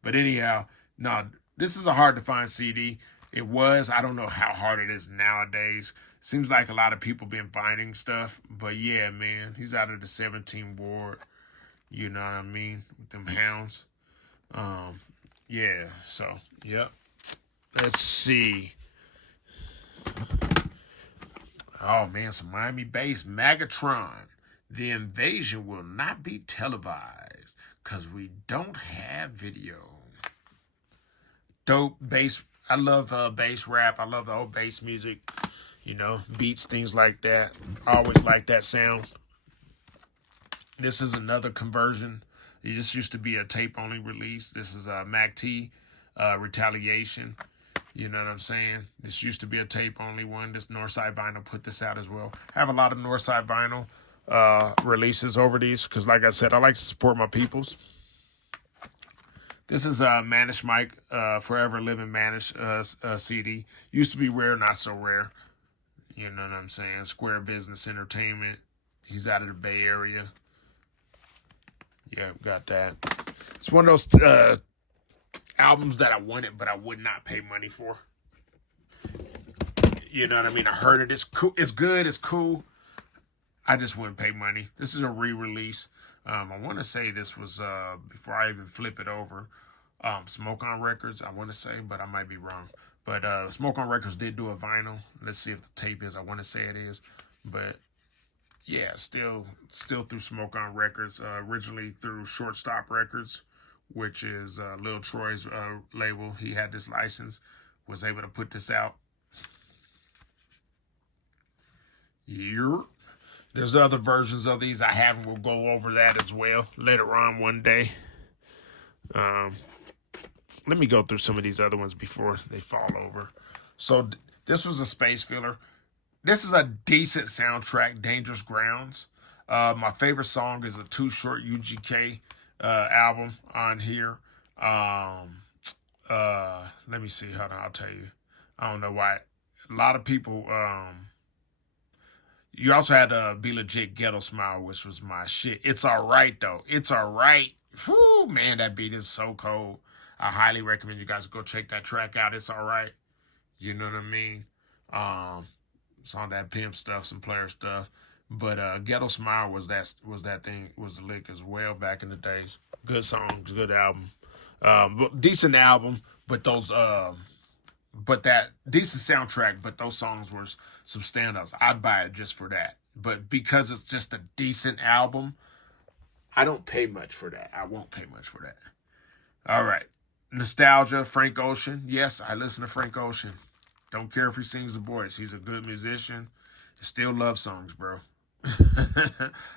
But anyhow, no, this is a hard-to-find CD. It was. I don't know how hard it is nowadays. Seems like a lot of people been finding stuff. But yeah, man, he's out of the 17th Ward. You know what I mean? With them hounds. Yeah, so, yep. Let's see. Oh, man, some Miami bass. Megatron. The invasion will not be televised because we don't have video. Dope bass. I love bass rap. I love the old bass music. You know, beats, things like that. I always like that sound. This is another conversion. This used to be a tape-only release. This is Mac T, Retaliation. You know what I'm saying? This used to be a tape-only one. This Northside Vinyl put this out as well. I have a lot of Northside Vinyl releases over these because, like I said, I like to support my peoples. This is Manish Mike, Forever Living Manish CD. Used to be rare, not so rare. You know what I'm saying? Square Business Entertainment. He's out of the Bay Area. Yeah, got that. It's one of those albums that I wanted, but I would not pay money for. You know what I mean? I heard it. It's cool. It's good. It's cool. I just wouldn't pay money. This is a re-release. I want to say this was before I even flip it over. Smoke On Records, I want to say, but I might be wrong. But Smoke On Records did do a vinyl. Let's see if the tape is. I want to say it is, but. Yeah, still through Smoke On Records, originally through Shortstop Records, which is Lil Troy's label. He had this license, was able to put this out. Yeah. There's other versions of these I have, and we'll go over that as well later on one day. Let me go through some of these other ones before they fall over. So This was a space filler. This is a decent soundtrack, Dangerous Grounds. My favorite song is a Too Short UGK album on here. Let me see. Hold on, I'll tell you. I don't know why. A lot of people. You also had Be Legit Ghetto Smile, which was my shit. It's alright though. It's alright. Whew, man, that beat is so cold. I highly recommend you guys go check that track out. It's alright. You know what I mean? It's on that pimp stuff, some player stuff. But Ghetto Smile was that thing, was the lick as well back in the days. Good songs, good album. Decent album, but that decent soundtrack, but those songs were some standouts. I'd buy it just for that. But because it's just a decent album, I don't pay much for that. I won't pay much for that. All right. Nostalgia, Frank Ocean. Yes, I listen to Frank Ocean. Don't care if he sings the voice. He's a good musician. He still love songs, bro.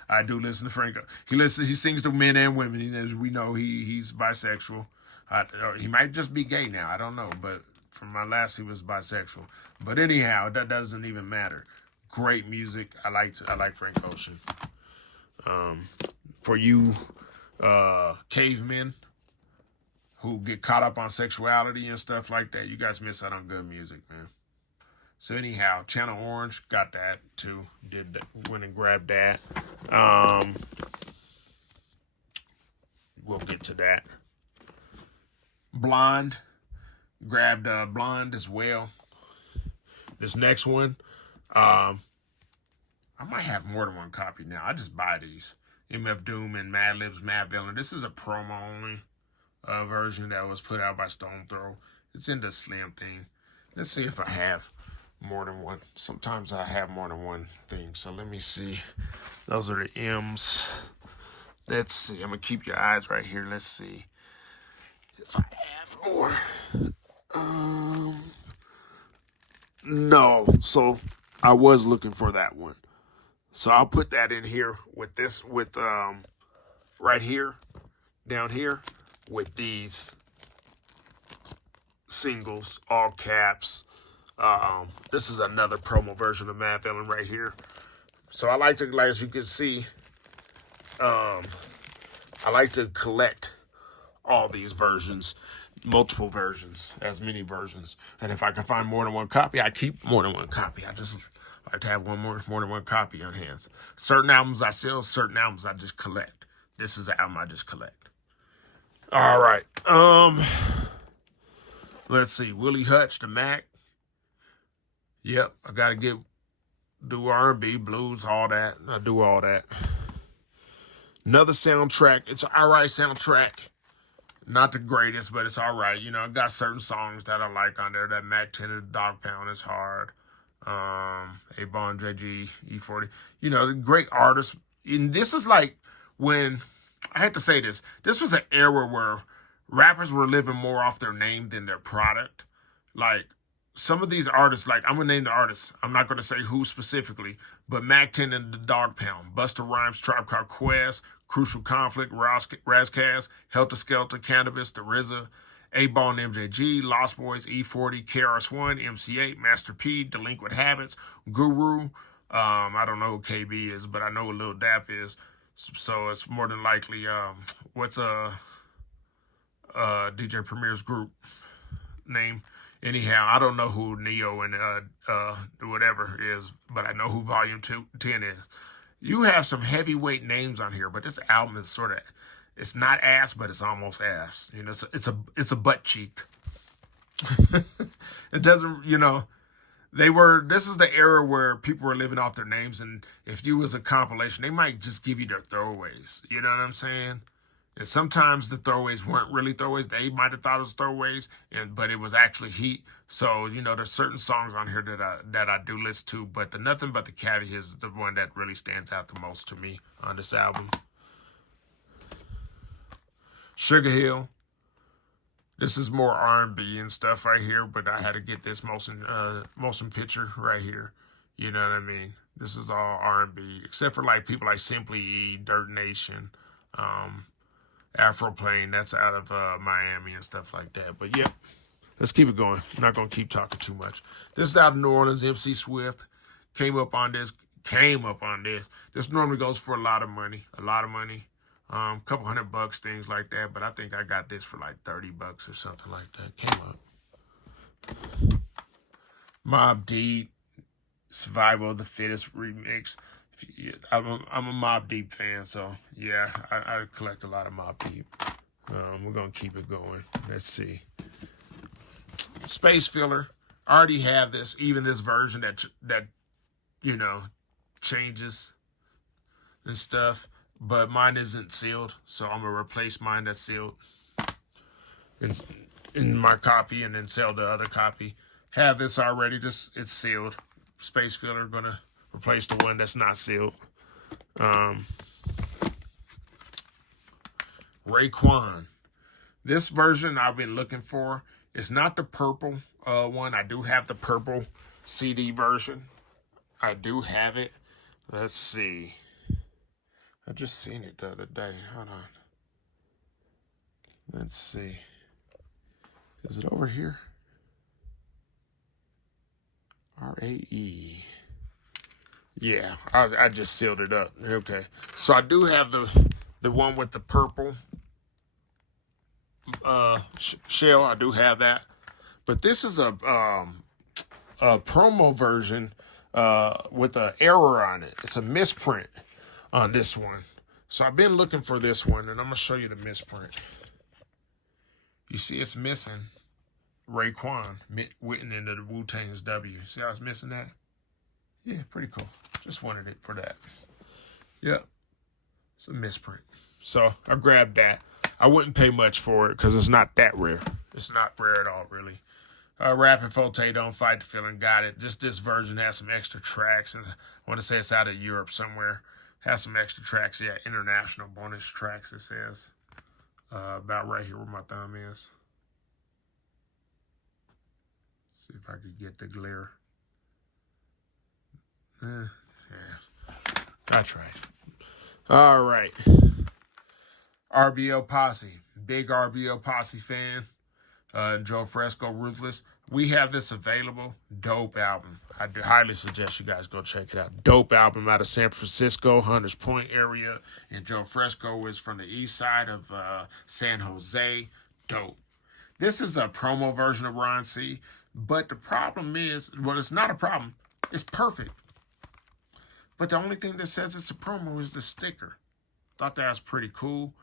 I do listen to Frank. He sings to men and women. As we know, he's bisexual. He might just be gay now. I don't know. But from my last, he was bisexual. But anyhow, that doesn't even matter. Great music. I like Frank Ocean. For you cavemen who get caught up on sexuality and stuff like that, you guys miss out on good music, man. So anyhow, Channel Orange, got that too. Went and grabbed that. We'll get to that. Blonde, grabbed Blonde as well. This next one, I might have more than one copy now. I just buy these. MF Doom and Madlib's Mad Villain. This is a promo only version that was put out by Stone Throw. It's in the slim thing. Let's see if I have more than one. Sometimes I have more than one thing. So let me see. Those are the M's. Let's see. I'm going to keep your eyes right here. Let's see if I have more. No. So I was looking for that one. So I'll put that in here with this, right here, down here, with these singles, all caps. This is another promo version of Mad Villain right here. So I like to, as you can see, I like to collect all these versions, multiple versions, as many versions. And if I can find more than one copy, I keep more than one copy. I just like to have more than one copy on hands. Certain albums I sell, certain albums I just collect. This is an album I just collect. All right. Let's see. Willie Hutch, the Mac. Yep, I gotta do R&B, blues, all that. I do all that. Another soundtrack. It's an alright soundtrack. Not the greatest, but it's alright. You know, I got certain songs that I like on there. That Mac 10 and Dog Pound is hard. A-Bone, JG, E40. You know, great artists. And this is like when, I had to say this. This was an era where rappers were living more off their name than their product. Like, some of these artists, like, I'm going to name the artists. I'm not going to say who specifically, but Mac 10 and the Dog Pound, Busta Rhymes, Tribe Called Quest, Crucial Conflict, Razkaz, Helter Skelter, Cannabis, The RZA, A-Bone, MJG, Lost Boys, E40, KRS-One, MC8, Master P, Delinquent Habits, Guru. I don't know who KB is, but I know who Lil Dap is. So it's more than likely, what's DJ Premier's group name? Anyhow, I don't know who Neo and whatever is, but I know who Volume 10 is. You have some heavyweight names on here, but this album is sort of, it's not ass, but it's almost ass. You know, it's a butt cheek. It doesn't, you know, this is the era where people were living off their names, and if you was a compilation, they might just give you their throwaways. You know what I'm saying? And sometimes the throwaways weren't really throwaways. They might have thought it was throwaways, but it was actually heat. So, you know, there's certain songs on here that I do listen to, but the Nothing But the Cabbie is the one that really stands out the most to me on this album. Sugar Hill. This is more R&B and stuff right here, but I had to get this motion picture right here. You know what I mean? This is all R&B, except for like people like Simply E, Dirt Nation, Afroplane, that's out of Miami and stuff like that. But yeah, let's keep it going. I'm not going to keep talking too much. This is out of New Orleans. MC Swift came up on this. This normally goes for a lot of money. Couple $100, things like that. But I think I got this for like $30 or something like that. Came up. Mobb Deep, Survival of the Fittest remix. I'm a Mobb Deep fan, so yeah, I collect a lot of Mobb Deep. We're gonna keep it going. Let's see. Space Filler. I already have this, even this version that changes and stuff, but mine isn't sealed, so I'm gonna replace mine that's sealed in my copy and then sell the other copy. Have this already, just it's sealed. Space Filler, gonna replace the one that's not sealed. Raekwon. This version I've been looking for. It's not the purple one. I do have the purple CD version. I do have it. Let's see. I just seen it the other day. Hold on. Let's see. Is it over here? RAE. Yeah, I just sealed it up. Okay. So I do have the one with the purple shell. I do have that. But this is a promo version with an error on it. It's a misprint on this one. So I've been looking for this one, and I'm going to show you the misprint. You see it's missing Raekwon written into the Wu-Tang's W. See how it's missing that? Yeah, pretty cool. Just wanted it for that. Yep. It's a misprint. So I grabbed that. I wouldn't pay much for it because it's not that rare. It's not rare at all, really. Rapid Forte, Don't Fight the Feeling, got it. Just this version has some extra tracks. And I want to say it's out of Europe somewhere. Has some extra tracks. Yeah, international bonus tracks, it says. About right here where my thumb is. See if I could get the glare. Yeah, I tried. All right. RBO Posse. Big RBO Posse fan. Joe Fresco, Ruthless. We have this available. Dope album. I do highly suggest you guys go check it out. Dope album out of San Francisco, Hunters Point area. And Joe Fresco is from the east side of San Jose. Dope. This is a promo version of Ron C. But the problem is, well, it's not a problem. It's perfect. But the only thing that says it's a promo is the sticker. Thought that was pretty cool.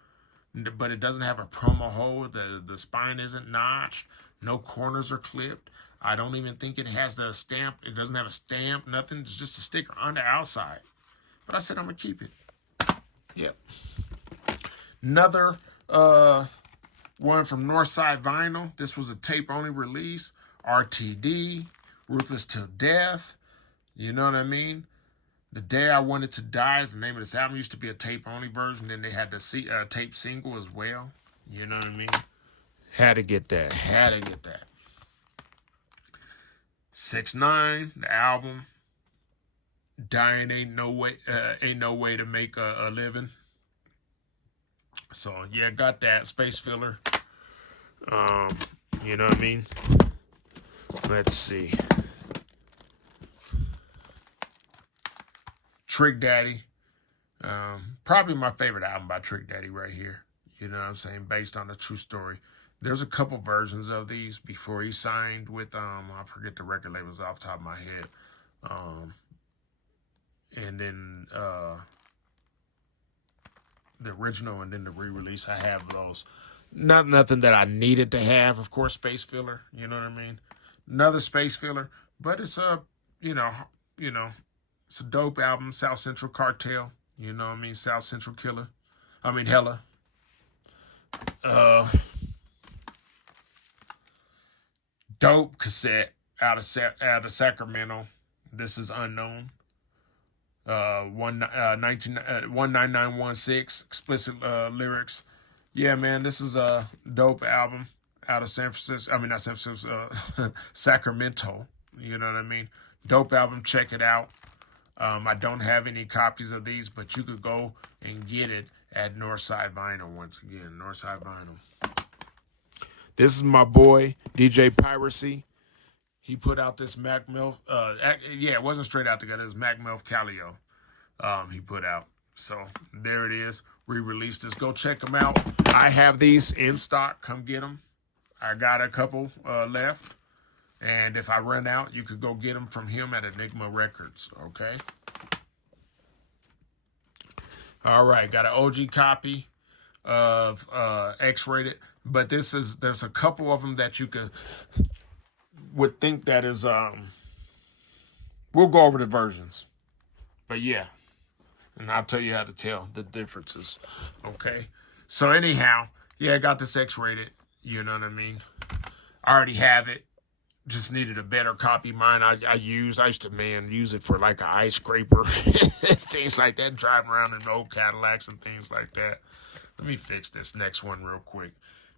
But it doesn't have a promo hole. The spine isn't notched. No corners are clipped. I don't even think it has the stamp. It doesn't have a stamp, nothing. It's just a sticker on the outside. But I said I'm going to keep it. Yep. Another one from Northside Vinyl. This was a tape-only release. RTD. Ruthless Till Death. You know what I mean? The Day I Wanted to Die is the name of this album. It used to be a tape-only version. Then they had the tape single as well. You know what I mean? Had to get that. 6ix9ine, the album. Dying ain't no way to make a living. So yeah, got that. Space Filler. You know what I mean? Let's see. Trick Daddy. Probably my favorite album by Trick Daddy right here. You know what I'm saying? Based on a true story. There's a couple versions of these before he signed with, I forget the record labels off the top of my head. And then the original and then the re-release. I have those. Nothing that I needed to have. Of course, Space Filler. You know what I mean? Another Space Filler. But it's a, it's a dope album. South Central Cartel. You know what I mean? South Central Killer. Hella. Dope cassette out of Sacramento. This is Unknown. 19916 explicit lyrics. Yeah, man, this is a dope album out of San Francisco. Not San Francisco, Sacramento. You know what I mean? Dope album. Check it out. I don't have any copies of these, but you could go and get it at Northside Vinyl once again. Northside Vinyl. This is my boy, DJ Piracy. He put out this Mac Milf. Yeah, it wasn't straight out together. It's Mac Milf Calio. He put out. So there it is. Re-released this. Go check them out. I have these in stock. Come get them. I got a couple left. And if I run out, you could go get them from him at Enigma Records. Okay. All right. Got an OG copy of X-Rated. But there's a couple of them that you would think that is, we'll go over the versions. But yeah. And I'll tell you how to tell the differences. Okay. So anyhow, yeah, I got this X-Rated. You know what I mean? I already have it. Just needed a better copy. Mine I used to, use it for like an ice scraper. Things like that. Driving around in old Cadillacs and things like that. Let me fix this next one real quick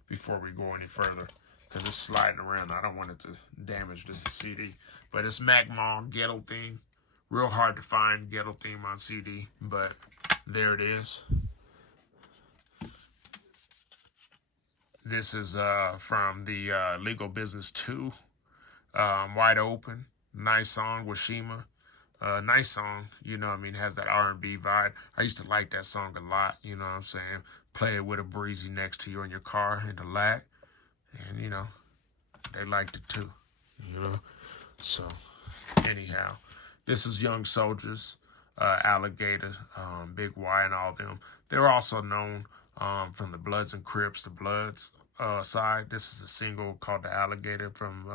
before we go any further. Because it's sliding around. I don't want it to damage the CD. But it's Mac Mall Ghetto Theme. Real hard to find Ghetto Theme on CD, but there it is. This is from the Legal Business 2, Wide Open. Nice song with Shima. Nice song, you know what I mean, has that R&B vibe. I used to like that song a lot, you know what I'm saying? Play it with a breezy next to you in your car in the lag. And, you know, they liked it too, you know? So, anyhow. This is Young Soldiers, Alligator, Big Y, and all of them. They're also known from the Bloods and Crips, the Bloods side. This is a single called The Alligator from,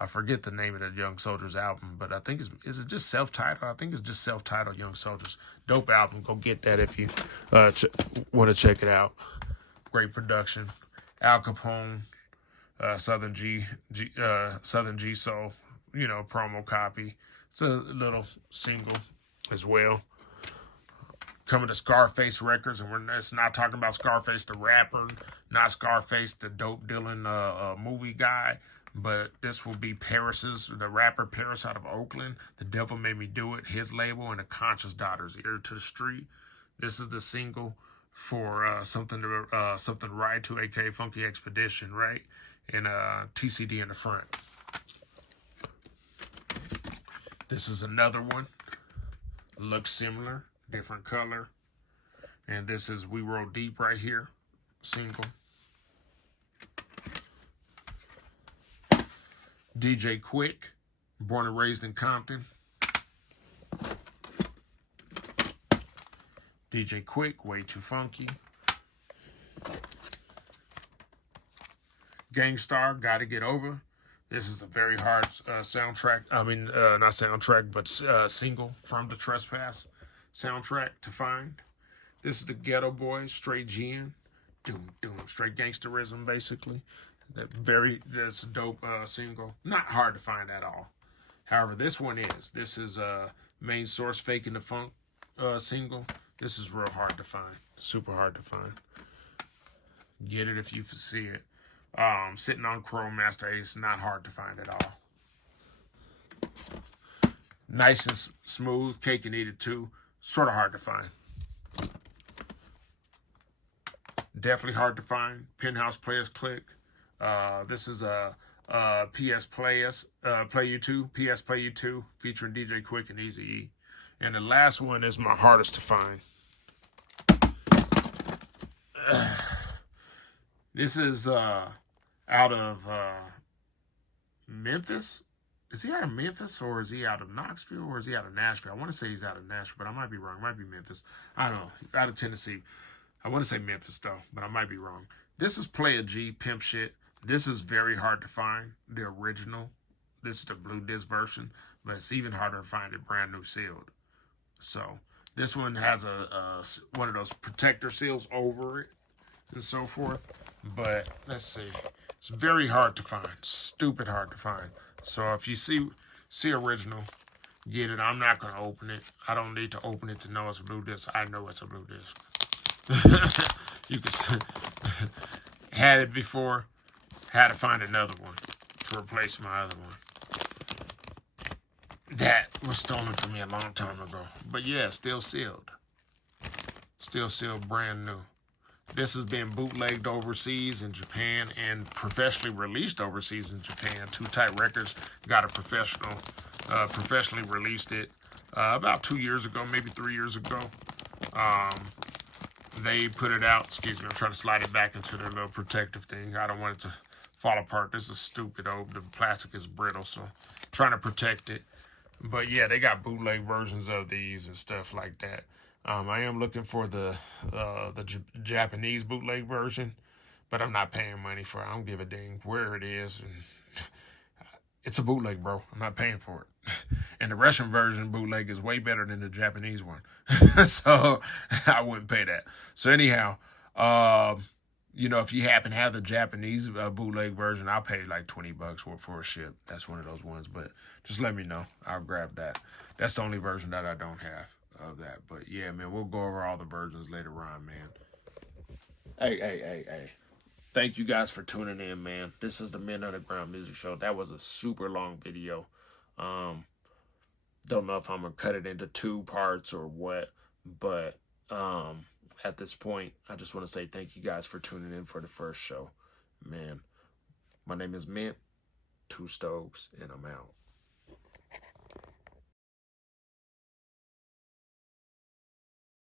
I forget the name of the Young Soldiers album, but I think is it just self-titled? I think it's just self-titled Young Soldiers. Dope album. Go get that if you want to check it out. Great production. Al Capone, Southern G Soul, you know, promo copy. It's a little single as well. Coming to Scarface Records, and we're not talking about Scarface the rapper, not Scarface the dope dealing movie guy, but this will be the rapper Paris out of Oakland. The Devil Made Me Do It, his label, and the Conscious Daughters, Ear to the Street. This is the single for something to ride to, aka Funky Expedition, right? And TCD in the front. This is another one. Looks similar, different color. And this is We Roll Deep right here. Single. DJ Quick, born and raised in Compton. DJ Quick, Way Too Funky. Gangstar, Gotta Get Over. This is a very hard soundtrack. I mean, not soundtrack, but single from the Trespass soundtrack to find. This is the Ghetto Boys, straight gin. Doom, straight gangsterism, basically. That's a dope single. Not hard to find at all. However, this one is. This is Main Source Faking the Funk single. This is real hard to find. Super hard to find. Get it if you see it. Sitting on Chrome Master Ace, not hard to find at all. Nice and smooth, Cake and Eat It Too. Sort of hard to find. Definitely hard to find. Penthouse Players Click. This is a PS Play You 2, PS Play You 2, featuring DJ Quick and Easy E. And the last one is my hardest to find. This is out of Memphis. Is he out of Memphis, or is he out of Knoxville, or is he out of Nashville? I want to say he's out of Nashville, but I might be wrong. It might be Memphis. I don't know. Out of Tennessee. I want to say Memphis, though, but I might be wrong. This is Playa G, Pimp Shit. This is very hard to find, the original. This is the blue disc version, but it's even harder to find it brand new sealed. So this one has one of those protector seals over it and so forth. But let's see. It's very hard to find. Stupid hard to find. So if you see original, get it. I'm not going to open it. I don't need to open it to know it's a blue disc. I know it's a blue disc. You can had it before. Had to find another one to replace my other one. That was stolen from me a long time ago. But yeah, still sealed. Still sealed, brand new. This has been bootlegged overseas in Japan and professionally released overseas in Japan. Too Tight Records got a professionally released it about 2 years ago, maybe 3 years ago. They put it out. Excuse me, I'm trying to slide it back into their little protective thing. I don't want it to fall apart. This is stupid. Oh, the plastic is brittle, so I'm trying to protect it. But yeah, they got bootleg versions of these and stuff like that. I am looking for the Japanese bootleg version, but I'm not paying money for it. I don't give a dang where it is. And it's a bootleg, bro. I'm not paying for it. And the Russian version bootleg is way better than the Japanese one. So I wouldn't pay that. So anyhow, you know, if you happen to have the Japanese bootleg version, I'll pay like $20 for a ship. That's one of those ones. But just let me know. I'll grab that. That's the only version that I don't have of that. But yeah, man, we'll go over all the versions later on, man. Hey. Thank you guys for tuning in, man. This is the Men Underground Music Show. That was a super long video. Don't know if I'm going to cut it into 2 parts or what. But at this point, I just want to say thank you guys for tuning in for the first show. Man, my name is Mint, 2 Stoves, and I'm out.